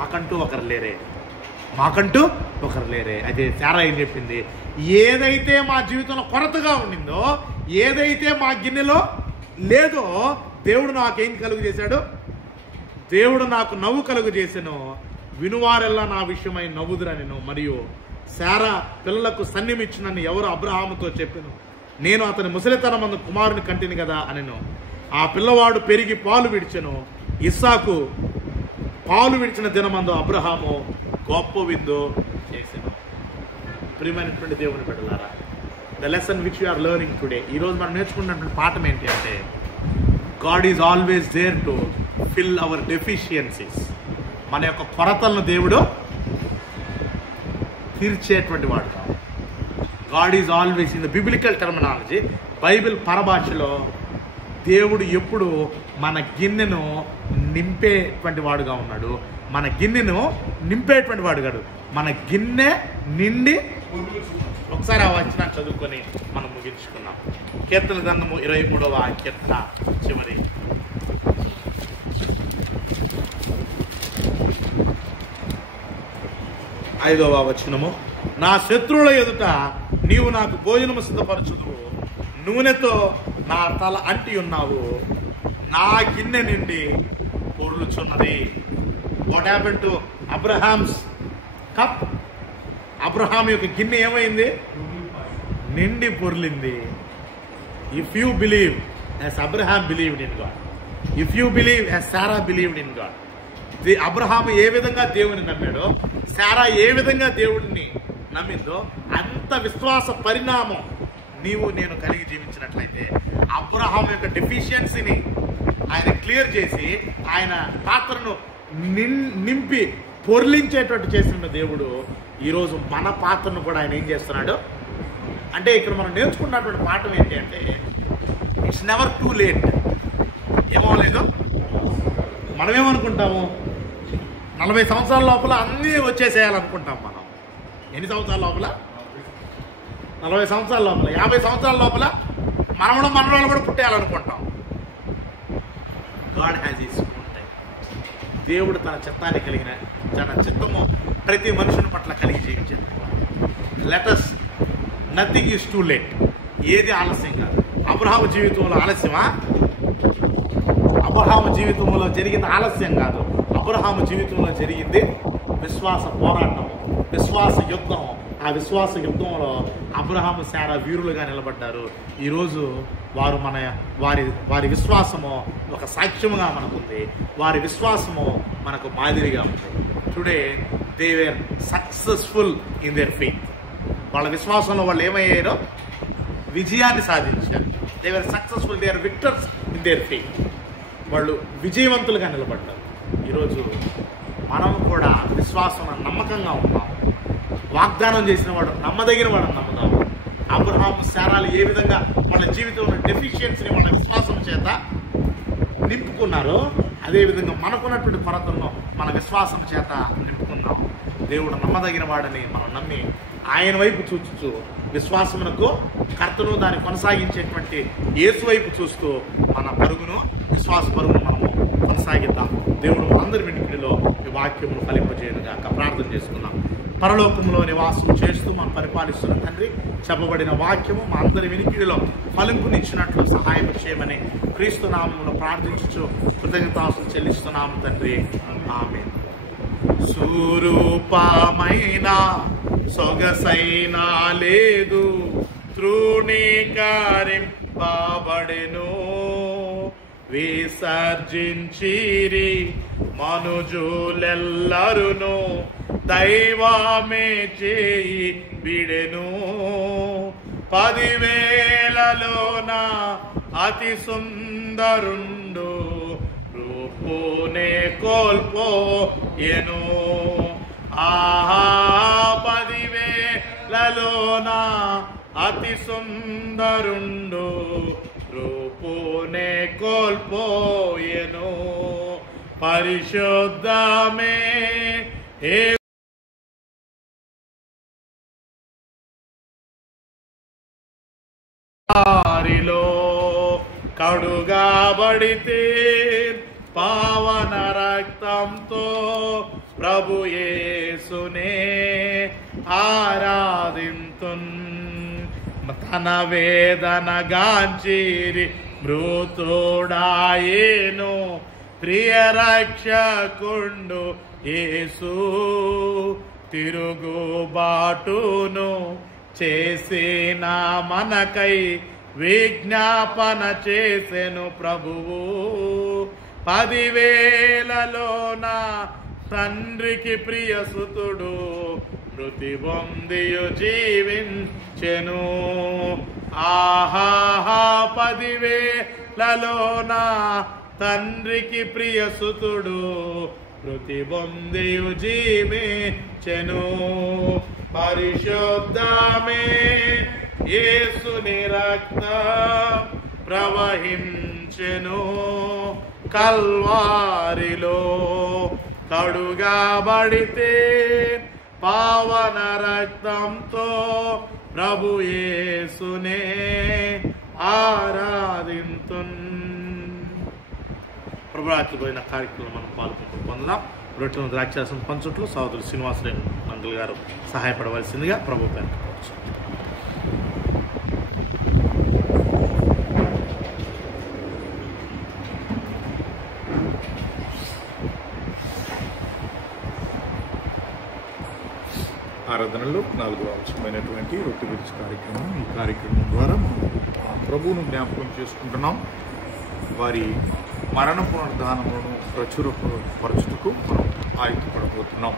మాకంటూ ఒకరు లేరే, మాకంటూ ఒకరు లేరే. అయితే శారా ఏం చెప్పింది? ఏదైతే మా జీవితంలో కొరతగా ఉండిందో, ఏదైతే మా గిన్నెలో లేదో, దేవుడు నాకేం కలుగు చేశాడు? దేవుడు నాకు నవ్వు కలుగు చేశాను. వినువారెల్లా నా విషయమై నవ్వుదురనెను. మరియు శారా పిల్లలకు సన్నిమిచ్చునని ఎవరు అబ్రహాముతో చెప్పెను. నేను అతని ముసలితనమందు కుమారుని కంటిని కదా అనెను. ఆ పిల్లవాడు పెరిగి పాలు విడిచెను. ఇస్సాకు పాలు విడిచిన దినమందు అబ్రహాము గొప్ప విందు చేశాను. ప్రియమైనటువంటి దేవుని బిడ్డలారా, the lesson which you're learning today, ఈరోజు మనం నేర్చుకున్నటువంటి పాఠం ఏంటి అంటే, God is always there to fill our deficiencies. మన యొక్క కొరతలను దేవుడు తీర్చేటువంటి వాడు. God is always, in the biblical terminology, Bible పరభాషలో దేవుడు ఎప్పుడు మన గిన్నెను నింపేటువంటి వాడుగా ఉన్నాడు. మన గిన్నెను నింపేటువంటి వాడు కాదు, మన గిన్నె నిండి. ఒకసారి ఆ వచనం చదువుకొని మనం ముగించుకున్నాం. కీర్తన గ్రంథము 23వ కీర్తన చివరి 5వ వచనము. నా శత్రువుల ఎదుట నీవు నాకు భోజనము సిద్ధపరచుదువు, నూనెతో నా తల అంటి ఉన్నావు, నా గిన్నె నిండి పొర్లుచున్నది. What happened to Abraham's cup? Abraham యొక్క గిన్నె ఏమైంది? నిండి పొర్లింది. If you believe as Abraham believed in God, if you believe as Sarah believed in God. అబ్రహాము ఏ విధంగా దేవుని నమ్మాడో, సారా ఏ విధంగా దేవుడిని నమ్మిందో, అంత విశ్వాస పరిణామం నీవు నేను కలిగి జీవించినట్లయితే అబ్రహాం యొక్క డెఫిషియన్సీని ఆయన క్లియర్ చేసి ఆయన పాత్రను నింపి పొర్లించేటట్టు చేసిన దేవుడు ఈరోజు మన పాత్రను కూడా ఆయన ఏం చేస్తున్నాడు అంటే ఇక్కడ మనం నేర్చుకున్నటువంటి పాఠం ఏంటి అంటే ఇట్స్ నెవర్ టూ లేట్. ఏమవలేదు, మనమేమనుకుంటాము 40 సంవత్సరాల లోపల అన్నీ వచ్చేసేయాలనుకుంటాం. మనం ఎన్ని సంవత్సరాల లోపల? 40 సంవత్సరాల లోపల, 50 సంవత్సరాల లోపల మనవాళ్ళు కూడా పుట్టేయాలనుకుంటాం. God has his own time. దేవుడు తన చిత్తాన్ని కలిగిన తన చిత్తము ప్రతి మనుషుని పట్ల కలిగి జీవించాడు. Let us nothing is too late. ఏది ఆలస్యం కాదు. అబ్రహాము జీవితంలో ఆలస్యమా? అబ్రహాము జీవితంలో జరిగింది ఆలస్యం కాదు. అబ్రహాము జీవితంలో జరిగింది విశ్వాస పోరాటం, విశ్వాస యుద్ధం. ఆ విశ్వాస యుద్ధంలో అబ్రహాము శారా వీరులుగా నిలబడ్డారు. ఈరోజు వారు వారి విశ్వాసము ఒక సాక్ష్యముగా మనకుంది. వారి విశ్వాసము మనకు మాదిరిగా ఉంది. Today they were successful in their faith. వాళ్ళ విశ్వాసంలో వాళ్ళు ఏమయ్యారో విజయాన్ని సాధించారు. They were successful, they are victors in their faith. వాళ్ళు విజయవంతులుగా నిలబడ్డారు. ఈరోజు మనం కూడా విశ్వాసంలో నమ్మకంగా ఉన్నాం. వాగ్దానం చేసిన వాడు నమ్మదగిన వాడు నమ్ముదాం. అబ్రహాము శారాలు ఏ విధంగా వాళ్ళ జీవితంలో డెఫిషియన్సీని వాళ్ళ విశ్వాసం చేత నింపుకున్నారో అదేవిధంగా మనకున్నటువంటి కొరతలను మన విశ్వాసం చేత నింపుకుందాం. దేవుడు నమ్మదగిన వాడని మనం నమ్మి ఆయన వైపు చూస్తూ విశ్వాసమునకు కర్తను దాన్ని కొనసాగించేటువంటి యేసు వైపు చూస్తూ మన విశ్వాస పరుగును మనము కొనసాగిద్దాం. దేవుడు మనందరి వినికిడిలో ఈ వాక్యమును ఫలింపజేయనుగాక. ప్రార్థన చేసుకుందాం. పరలోకంలో నివాసం చేస్తూ మనం పరిపాలిస్తున్న తండ్రి, చెప్పబడిన వాక్యము మా అందరి వినికిడిలో ఫలింపునిచ్చినట్లు సహాయం చేయమని క్రీస్తు నామములో ప్రార్థించుచు కృతజ్ఞతాస్తులు చెల్లిస్తున్నాము తండ్రి. ఆమేన్. స్వరూపమైన సొగసైన లేదు, తృణీకరింపబడెను, విసర్జించిరి మనుజులెల్లరును, దైవమే చేయి విడెను. 10,000లోన అతి సుందరుండు, రూపునే కోల్పోయెను. ఆహా 10,000లోన అతి సుందరుండు, రూపునే కోల్పోయెను. పరిశుద్ధమే వారిలో కడుగాబడితే పావన రక్తంతో ప్రభు యేసునే ఆరాధింతున్. తన వేదన గాంచిరి మృతుడాయేను, ప్రియ రక్షకుండు యేసు. తిరుగుబాటును చేసిన మనకై విజ్ఞాపన చేసెను ప్రభువు. 10,000లోన తండ్రికి ప్రియసుతుడు, మృతి పొందియు జీవించెను. ఆహాహా 10,000లోన తండ్రికి ప్రియసుతుడు, మృతి పొందియు జీవించెను. పరిశుద్ధమే యేసుని రక్తం ప్రవహించెను, కల్వారిలో కడుగాబడితే పావన రక్తంతో ప్రభు యేసునే ఆరాధింతున్. ప్రభురాత్రిపోయిన కార్యక్రమం మనం పొందుదాం. రొట్టెను ద్రాక్షాసం పంచుట్లు సహోదరులు శ్రీనివాసరావు అంకుల్ గారు సహాయపడవలసిందిగా ప్రభు పేర్కొనవచ్చు. ఆరాధనలో 4వ అంశమైనటువంటి రొట్టె విరుచు కార్యక్రమం. ఈ కార్యక్రమం ద్వారా ప్రభువును జ్ఞాపకం చేసుకుంటున్నాం. వారి మరణ పునరుద్ధానములను ప్రచురపరచుటకు మనం ఆయుధపడబోతున్నాం.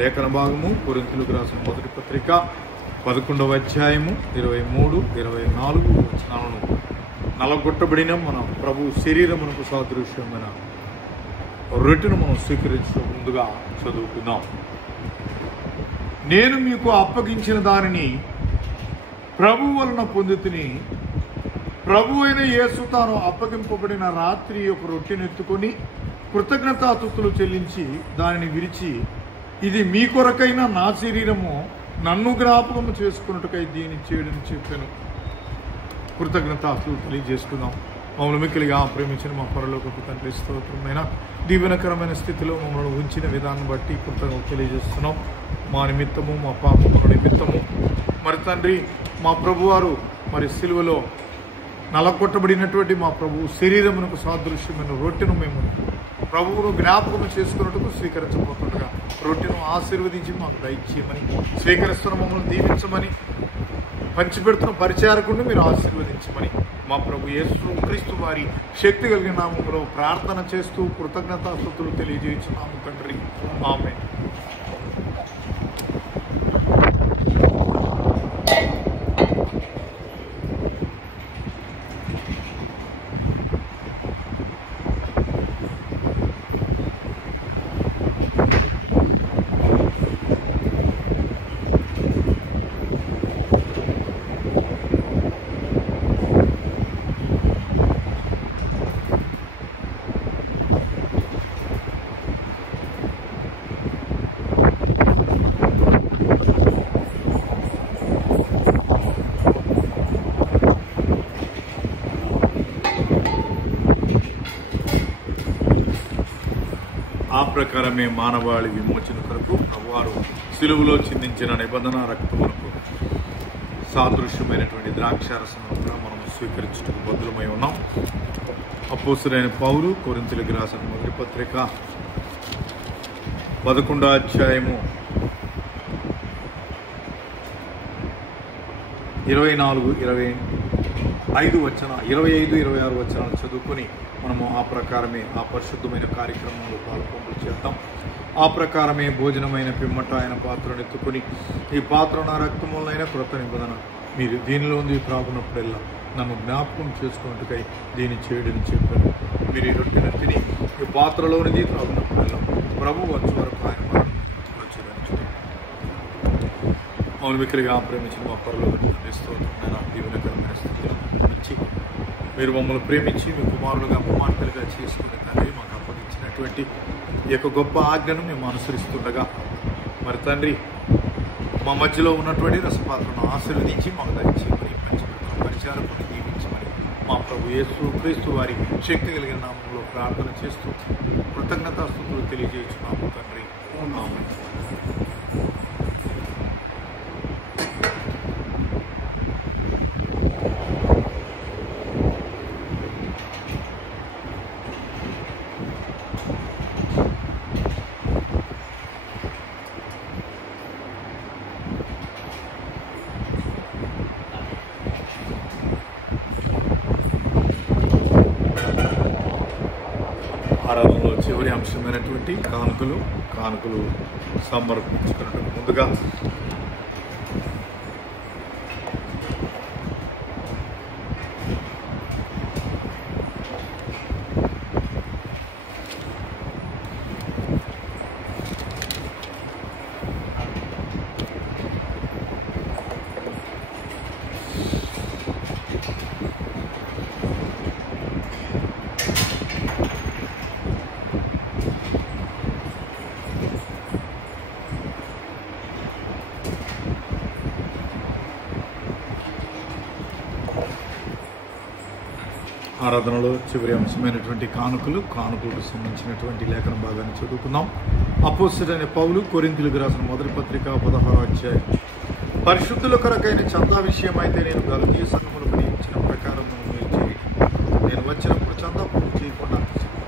లేఖన భాగము కొరింథీయులకు రాసిన మొదటి పత్రిక 11వ అధ్యాయము 23, 24 వచనాలను నలగొట్టబడిన మన ప్రభు శరీరమునకు సాదృశ్యమైన రొట్టెను మనం స్వీకరించడం ముందుగా చదువుకుందాం. నేను మీకు అప్పగించిన దానిని ప్రభు వలన పొందితిని. ప్రభు అయిన యేసు తాను అప్పగింపబడిన రాత్రి ఒక రొట్టెనెత్తుకొని కృతజ్ఞతాస్తుతులు చెల్లించి దానిని విరిచి, ఇది మీ కొరకైన నా శరీరము, నన్ను జ్ఞాపకము చేసుకున్నట్టుకై దీన్ని చేయడని చెప్పాను. కృతజ్ఞతాస్తుతులు తెలియజేసుకుందాం. మమ్మల్ని మిక్కిలిగా ప్రేమించిన మా పరలోకపు తండ్రి, స్తోత్రమైన దీవెనకరమైన స్థితిలో మమ్మల్ని ఉంచిన విధానం బట్టి కృతజ్ఞత తెలియజేస్తున్నాం. మా నిమిత్తము, మా పాపముల నిమిత్తము మరి తండ్రి, మా ప్రభువారు మరి సిలువలో నలగొట్టబడినటువంటి మా ప్రభు శరీరమునకు సాదృశ్యమైన రొట్టెను మేము ప్రభువును జ్ఞాపకము చేసుకున్నట్టుకు స్వీకరించబోతుండగా రొట్టెను ఆశీర్వదించి మాకు దయచేయమని, స్వీకరిస్తున్న మమ్మల్ని దీవించమని, పంచిపెడుతున్న పరిచారకుడిని మీరు ఆశీర్వదించమని మా ప్రభు యేసు క్రీస్తు వారి శక్తి కలిగిన నామములో ప్రార్థన చేస్తూ కృతజ్ఞతాస్తుతులు తెలియజేస్తున్నాము తండ్రి. ఆమేన్. ఆ ప్రకారమే మానవాళి విమోచన కొరకు ప్రభువారు సిలువలో చిందించిన నిబంధన రక్తములకు సాదృశ్యమైనటువంటి ద్రాక్షారసమును కూడా మనం స్వీకరించుటకు బదులమై ఉన్నాం. అపోస్తలుడైన పౌలు కొరింథీయులకు రాసిన మొదటి పత్రిక 11వ అధ్యాయము 24, 25 వచన 25, 26 వచనాలు చదువుకొని మనము ఆ ప్రకారమే ఆ పరిశుద్ధమైన కార్యక్రమంలో పాల్గొనలు చేద్దాం. ఆ ప్రకారమే భోజనమైన పిమ్మట ఆయన పాత్రను ఎత్తుకొని, ఈ పాత్ర నా రక్తములైన క్రొత్త నిబంధన, మీరు దీనిలోంది త్రాగునప్పుడల్లా నన్ను జ్ఞాపకం చేసుకున్నట్టుకై దీన్ని చేయడని చెప్పాను. మీరు ఈ రొట్టెను తిని ఈ పాత్రలోనిది త్రాగునప్పుడల్లా ప్రభు వచ్చే వరకు ఆయన వచ్చేదని మౌన విక్రిగా ప్రేమించిన మా పరలోకపు స్తోత్రమైన దీవెనకరమైన స్థితిలో నుంచి మీరు మమ్మల్ని ప్రేమించి మీ కుమారులుగా కుమార్తెలుగా చేసుకునే తండ్రి, మాకు అప్పగించినటువంటి ఈ యొక్క గొప్ప ఆజ్ఞను మేము అనుసరిస్తుండగా మరి తండ్రి, మా మధ్యలో ఉన్నటువంటి రసపాత్రను ఆశీర్వదించి మాకు దయచేయమని, పరిచారకుని దీవించమని మా ప్రభు యేసు క్రీస్తు వారి శక్తి కలిగిన నామంలో ప్రార్థన చేస్తూ కృతజ్ఞతాస్తుతులు తెలియజేస్తున్నాము తండ్రి. ఆమేన్. ఆరాధనలో చివరి అంశమైనటువంటి కానుకలు సమర్పించుకున్నట్టు ముందుగా ఆరాధనలో చివరి అంశమైనటువంటి కానుకలకు సంబంధించినటువంటి లేఖన భాగాన్ని చదువుకుందాం. అపోస్తలుడైన పౌలు కొరింథీయులకు రాసిన మొదటి పత్రిక 16వ అధ్యాయం. పరిశుద్ధుల కొరకైన చందా విషయం అయితే నేను గలతీయ సంఘములకు నియమించిన ప్రకారం నేను వచ్చినప్పుడు చందా పూర్తి చేయకుండా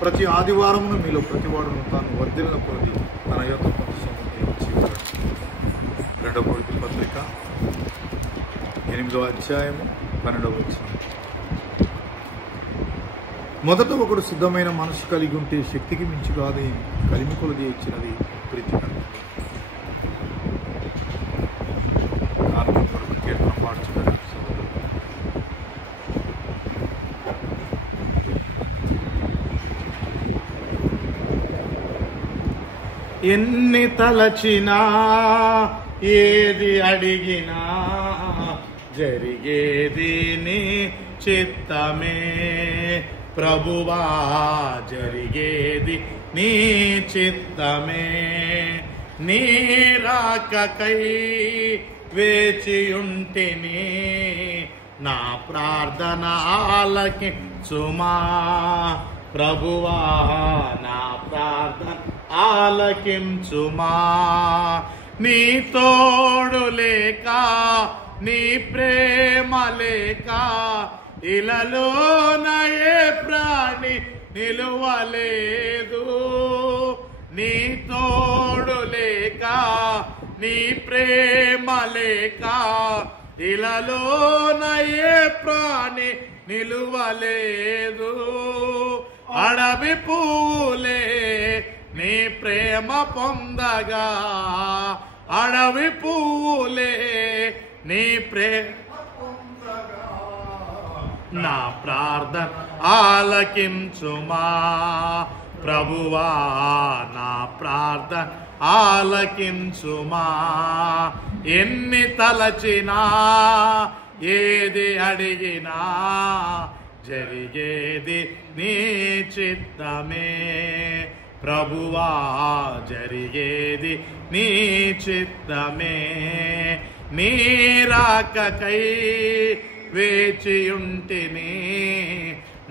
ప్రతి ఆదివారమును మీలో ప్రతివాడును తాను వర్ధిల్లిన కొలది తన యొక్క కొంత సమర్పించేవాడు. 2వ కొరింథీ పత్రిక 8వ అధ్యాయము 12వ వచనం. మొదట ఒకడు సిద్ధమైన మనసు కలిగి ఉంటే శక్తికి మించి కాదు కలిమి కొలది ఇచ్చినది ప్రీతికరం. ఎన్ని తలచినా ఏది అడిగినా జరిగేది నీ చిత్తమే ప్రభువా, జరిగేది నీ చిత్తమే. నీ రాకకై వేచియుంటిని, నా ప్రార్థన ఆలకించుమా ప్రభువా, నా ప్రార్థన ఆలకించుమా. నీ తోడు లేక, నీ ప్రేమ లేక ఇలలోన ఏ ప్రాణి నిలువలేదు. నీ తోడు లేక, నీ ప్రేమ లేక ఇలలోన ఏ ప్రాణి నిలువలేదు. అడవి పూలే నీ ప్రేమ పొందగా, అడవి పూలే నీ ప్రేమ పొందగా, నా ప్రార్థన ఆలకించుమా ప్రభువా, నా ప్రార్థన ఆలకించుమా. ఎన్ని తలచినా ఏది అడిగినా జరిగేది నీ చిత్తమే ప్రభువా, జరిగేది నీ చిత్తమే. నీ రాకకై వేచియుంటిని,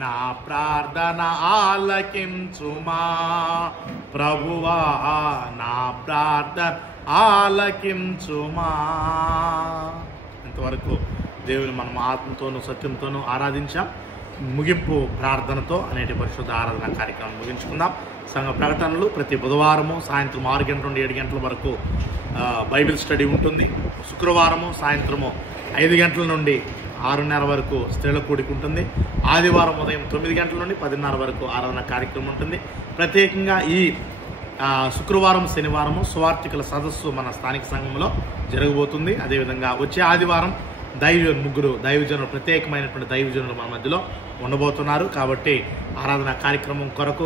నా ప్రార్థన ఆలకించుమా ప్రభువా, నా ప్రార్థన ఆలకించుమా. ఇంతవరకు దేవుని మనం ఆత్మతోనూ సత్యంతోనూ ఆరాధించాం. ముగింపు ప్రార్థనతో అనేటి పరిశుద్ధ ఆరాధన కార్యక్రమం ముగించుకుందాం. సంఘ ప్రకటనలు ప్రతి బుధవారము సాయంత్రం 6 గంటల నుండి 7 గంటల వరకు బైబిల్ స్టడీ ఉంటుంది. శుక్రవారము సాయంత్రము 5 గంటల నుండి 6:30 వరకు స్త్రీల కూడిక ఉంటుంది. ఆదివారం ఉదయం 9 గంటల నుండి 10:30 వరకు ఆరాధన కార్యక్రమం ఉంటుంది. ప్రత్యేకంగా ఈ శుక్రవారం శనివారము సువార్థికుల సదస్సు మన స్థానిక సంఘంలో జరగబోతుంది. అదేవిధంగా వచ్చే ఆదివారం ముగ్గురు దైవజనులు, ప్రత్యేకమైనటువంటి దైవజనులు మన మధ్యలో ఉండబోతున్నారు. కాబట్టి ఆరాధన కార్యక్రమం కొరకు,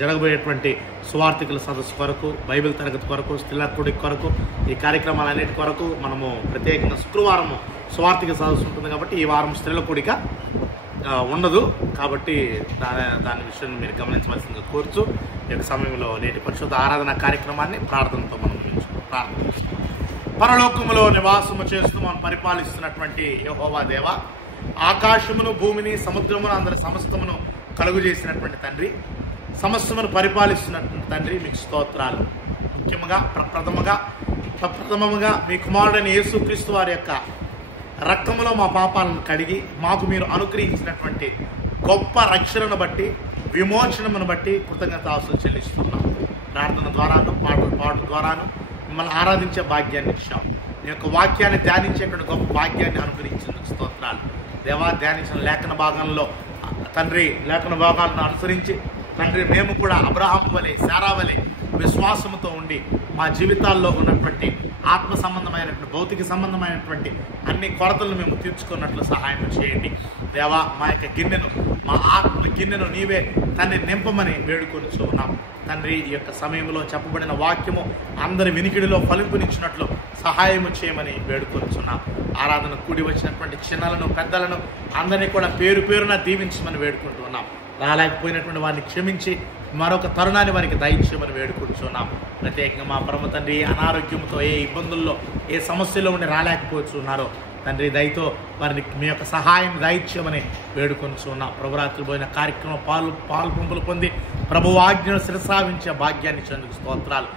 జరగబోయేటువంటి సువార్థికుల సదస్సు కొరకు, బైబిల్ తరగతి కొరకు, స్త్రీల కూడిక కొరకు, ఈ కార్యక్రమాలన్నిటి కొరకు మనము ప్రత్యేకంగా శుక్రవారము సువార్థిక సదస్సు ఉంటుంది. కాబట్టి ఈ వారం స్త్రీల కూడిక ఉండదు. కాబట్టి దాని విషయాన్ని మీరు గమనించవలసిందిగా కోరుచు ఈ యొక్క సమయంలో నేటి పరిశుద్ధ ఆరాధన కార్యక్రమాన్ని ప్రార్థనతో మనం ప్రారంభిస్తాం. పరలోకములో నివాసము చేస్తూ మనం పరిపాలిస్తున్నటువంటి యెహోవా దేవ, ఆకాశమును, భూమిని, సముద్రమును, అందరి సమస్తమును కలుగు చేసినటువంటి తండ్రి, సమస్తమును పరిపాలిస్తున్నటువంటి తండ్రి, మీకు స్తోత్రాలు. ముఖ్యముగా ప్రప్రథమముగా మీ కుమారుడైన యేసుక్రీస్తు వారి యొక్క రక్తములో మా పాపాలను కడిగి మాకు మీరు అనుగ్రహించినటువంటి గొప్ప రక్షణను బట్టి, విమోచనమును బట్టి కృతజ్ఞతాస్తులు చెల్లిస్తున్నాం. ప్రార్థన ద్వారాను, పాటల ద్వారాను మిమ్మల్ని ఆరాధించే భాగ్యాన్ని ఇచ్చాం. మీ యొక్క వాక్యాన్ని ధ్యానించేటువంటి గొప్ప భాగ్యాన్ని అనుగ్రహించినందుకు స్తోత్రాలు దేవా. ధ్యానించిన లేఖన భాగంలో తండ్రి, లేఖన భాగాలను అనుసరించి తండ్రి మేము కూడా అబ్రహాము వలె, శారా వలె విశ్వాసముతో ఉండి మా జీవితాల్లో ఉన్నటువంటి ఆత్మ సంబంధమైనటువంటి, భౌతిక సంబంధమైనటువంటి అన్ని కొరతలను మేము తీర్చుకున్నట్లు సహాయం చేయండి దేవా. మా యొక్క గిన్నెను, మా ఆత్మ గిన్నెను నీవే తండ్రి నింపమని వేడుకొనిచూ ఉన్నాం తండ్రి. ఈ యొక్క సమయంలో చెప్పబడిన వాక్యము అందరి వినికిడిలో ఫలింపునిచ్చినట్లు సహాయము చేయమని వేడుకొనిచున్నాం. ఆరాధన కూడి వచ్చినటువంటి చిన్నలను, పెద్దలను అందరినీ కూడా పేరు పేరున దీవించమని వేడుకుంటూ ఉన్నాం. రాలేకపోయినటువంటి వారిని క్షమించి మరొక తరుణాన్ని వారికి దయచేయమని వేడుకుంటున్నాం. ప్రత్యేకంగా మా పరమ తండ్రి అనారోగ్యంతో, ఏ ఇబ్బందుల్లో, ఏ సమస్యలో ఉండి రాలేకపోతున్నారో తండ్రి దయతో వారిని మీ యొక్క సహాయం దయచేయమని వేడుకొనిచున్నాం. ప్రభురాత్రి పోయిన కార్యక్రమం పాలు పంపులు పొంది ప్రభు ఆజ్ఞను శిరసావించే భాగ్యాన్ని ఇచ్చేందుకు స్తోత్రాలు.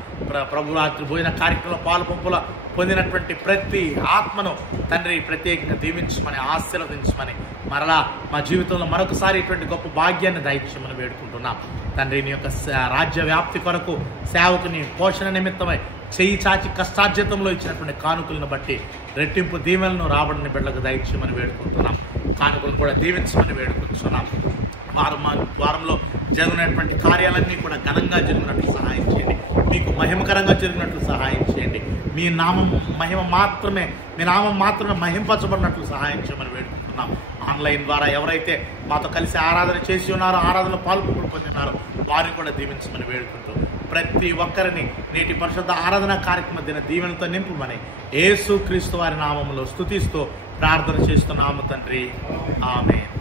ప్రభురాత్రి పోయిన కార్యక్రమం పాలు పంపుల పొందినటువంటి ప్రతి ఆత్మను తండ్రి ప్రత్యేకంగా దీవించమని, ఆశీర్వదించమని, మరలా మా జీవితంలో మరొకసారి ఇటువంటి గొప్ప భాగ్యాన్ని దయచేయమని వేడుకుంటున్నాం తండ్రి. నీ యొక్క రాజ్య వ్యాప్తి కొరకు సేవకుని పోషణ నిమిత్తమై చెయ్యి చాచి కష్టార్జితంలో ఇచ్చినటువంటి కానుకలను బట్టి రెట్టింపు దీవెనలను రాబడిని బిడ్డలకు దయచేయమని వేడుకుంటున్నాం. కానుకలను కూడా దీవించమని వేడుకుంటున్నాం. వారంలో జరిగినటువంటి కార్యాలన్నీ కూడా ఘనంగా జరిగినట్లు సహాయం చేయండి. మీకు మహిమకరంగా జరిగినట్లు సహాయం చేయండి. మీ నామం మాత్రమే మహింపరచబడినట్లు సహాయం చేయమని వేడుకుంటున్నాం. ఆన్లైన్ ద్వారా ఎవరైతే మాతో కలిసి ఆరాధన చేసి ఉన్నారో, ఆరాధనలో పాల్గొని పొందినారో వారిని కూడా దీవించమని వేడుకుంటూ ప్రతి ఒక్కరిని నేటి పరిశుద్ధ ఆరాధన కార్యక్రమ దిన దీవెనతో నింపుమని యేసు క్రీస్తు వారి నామములో స్తుతిస్తూ ప్రార్థన చేస్తున్నాము తండ్రి. ఆమేన్.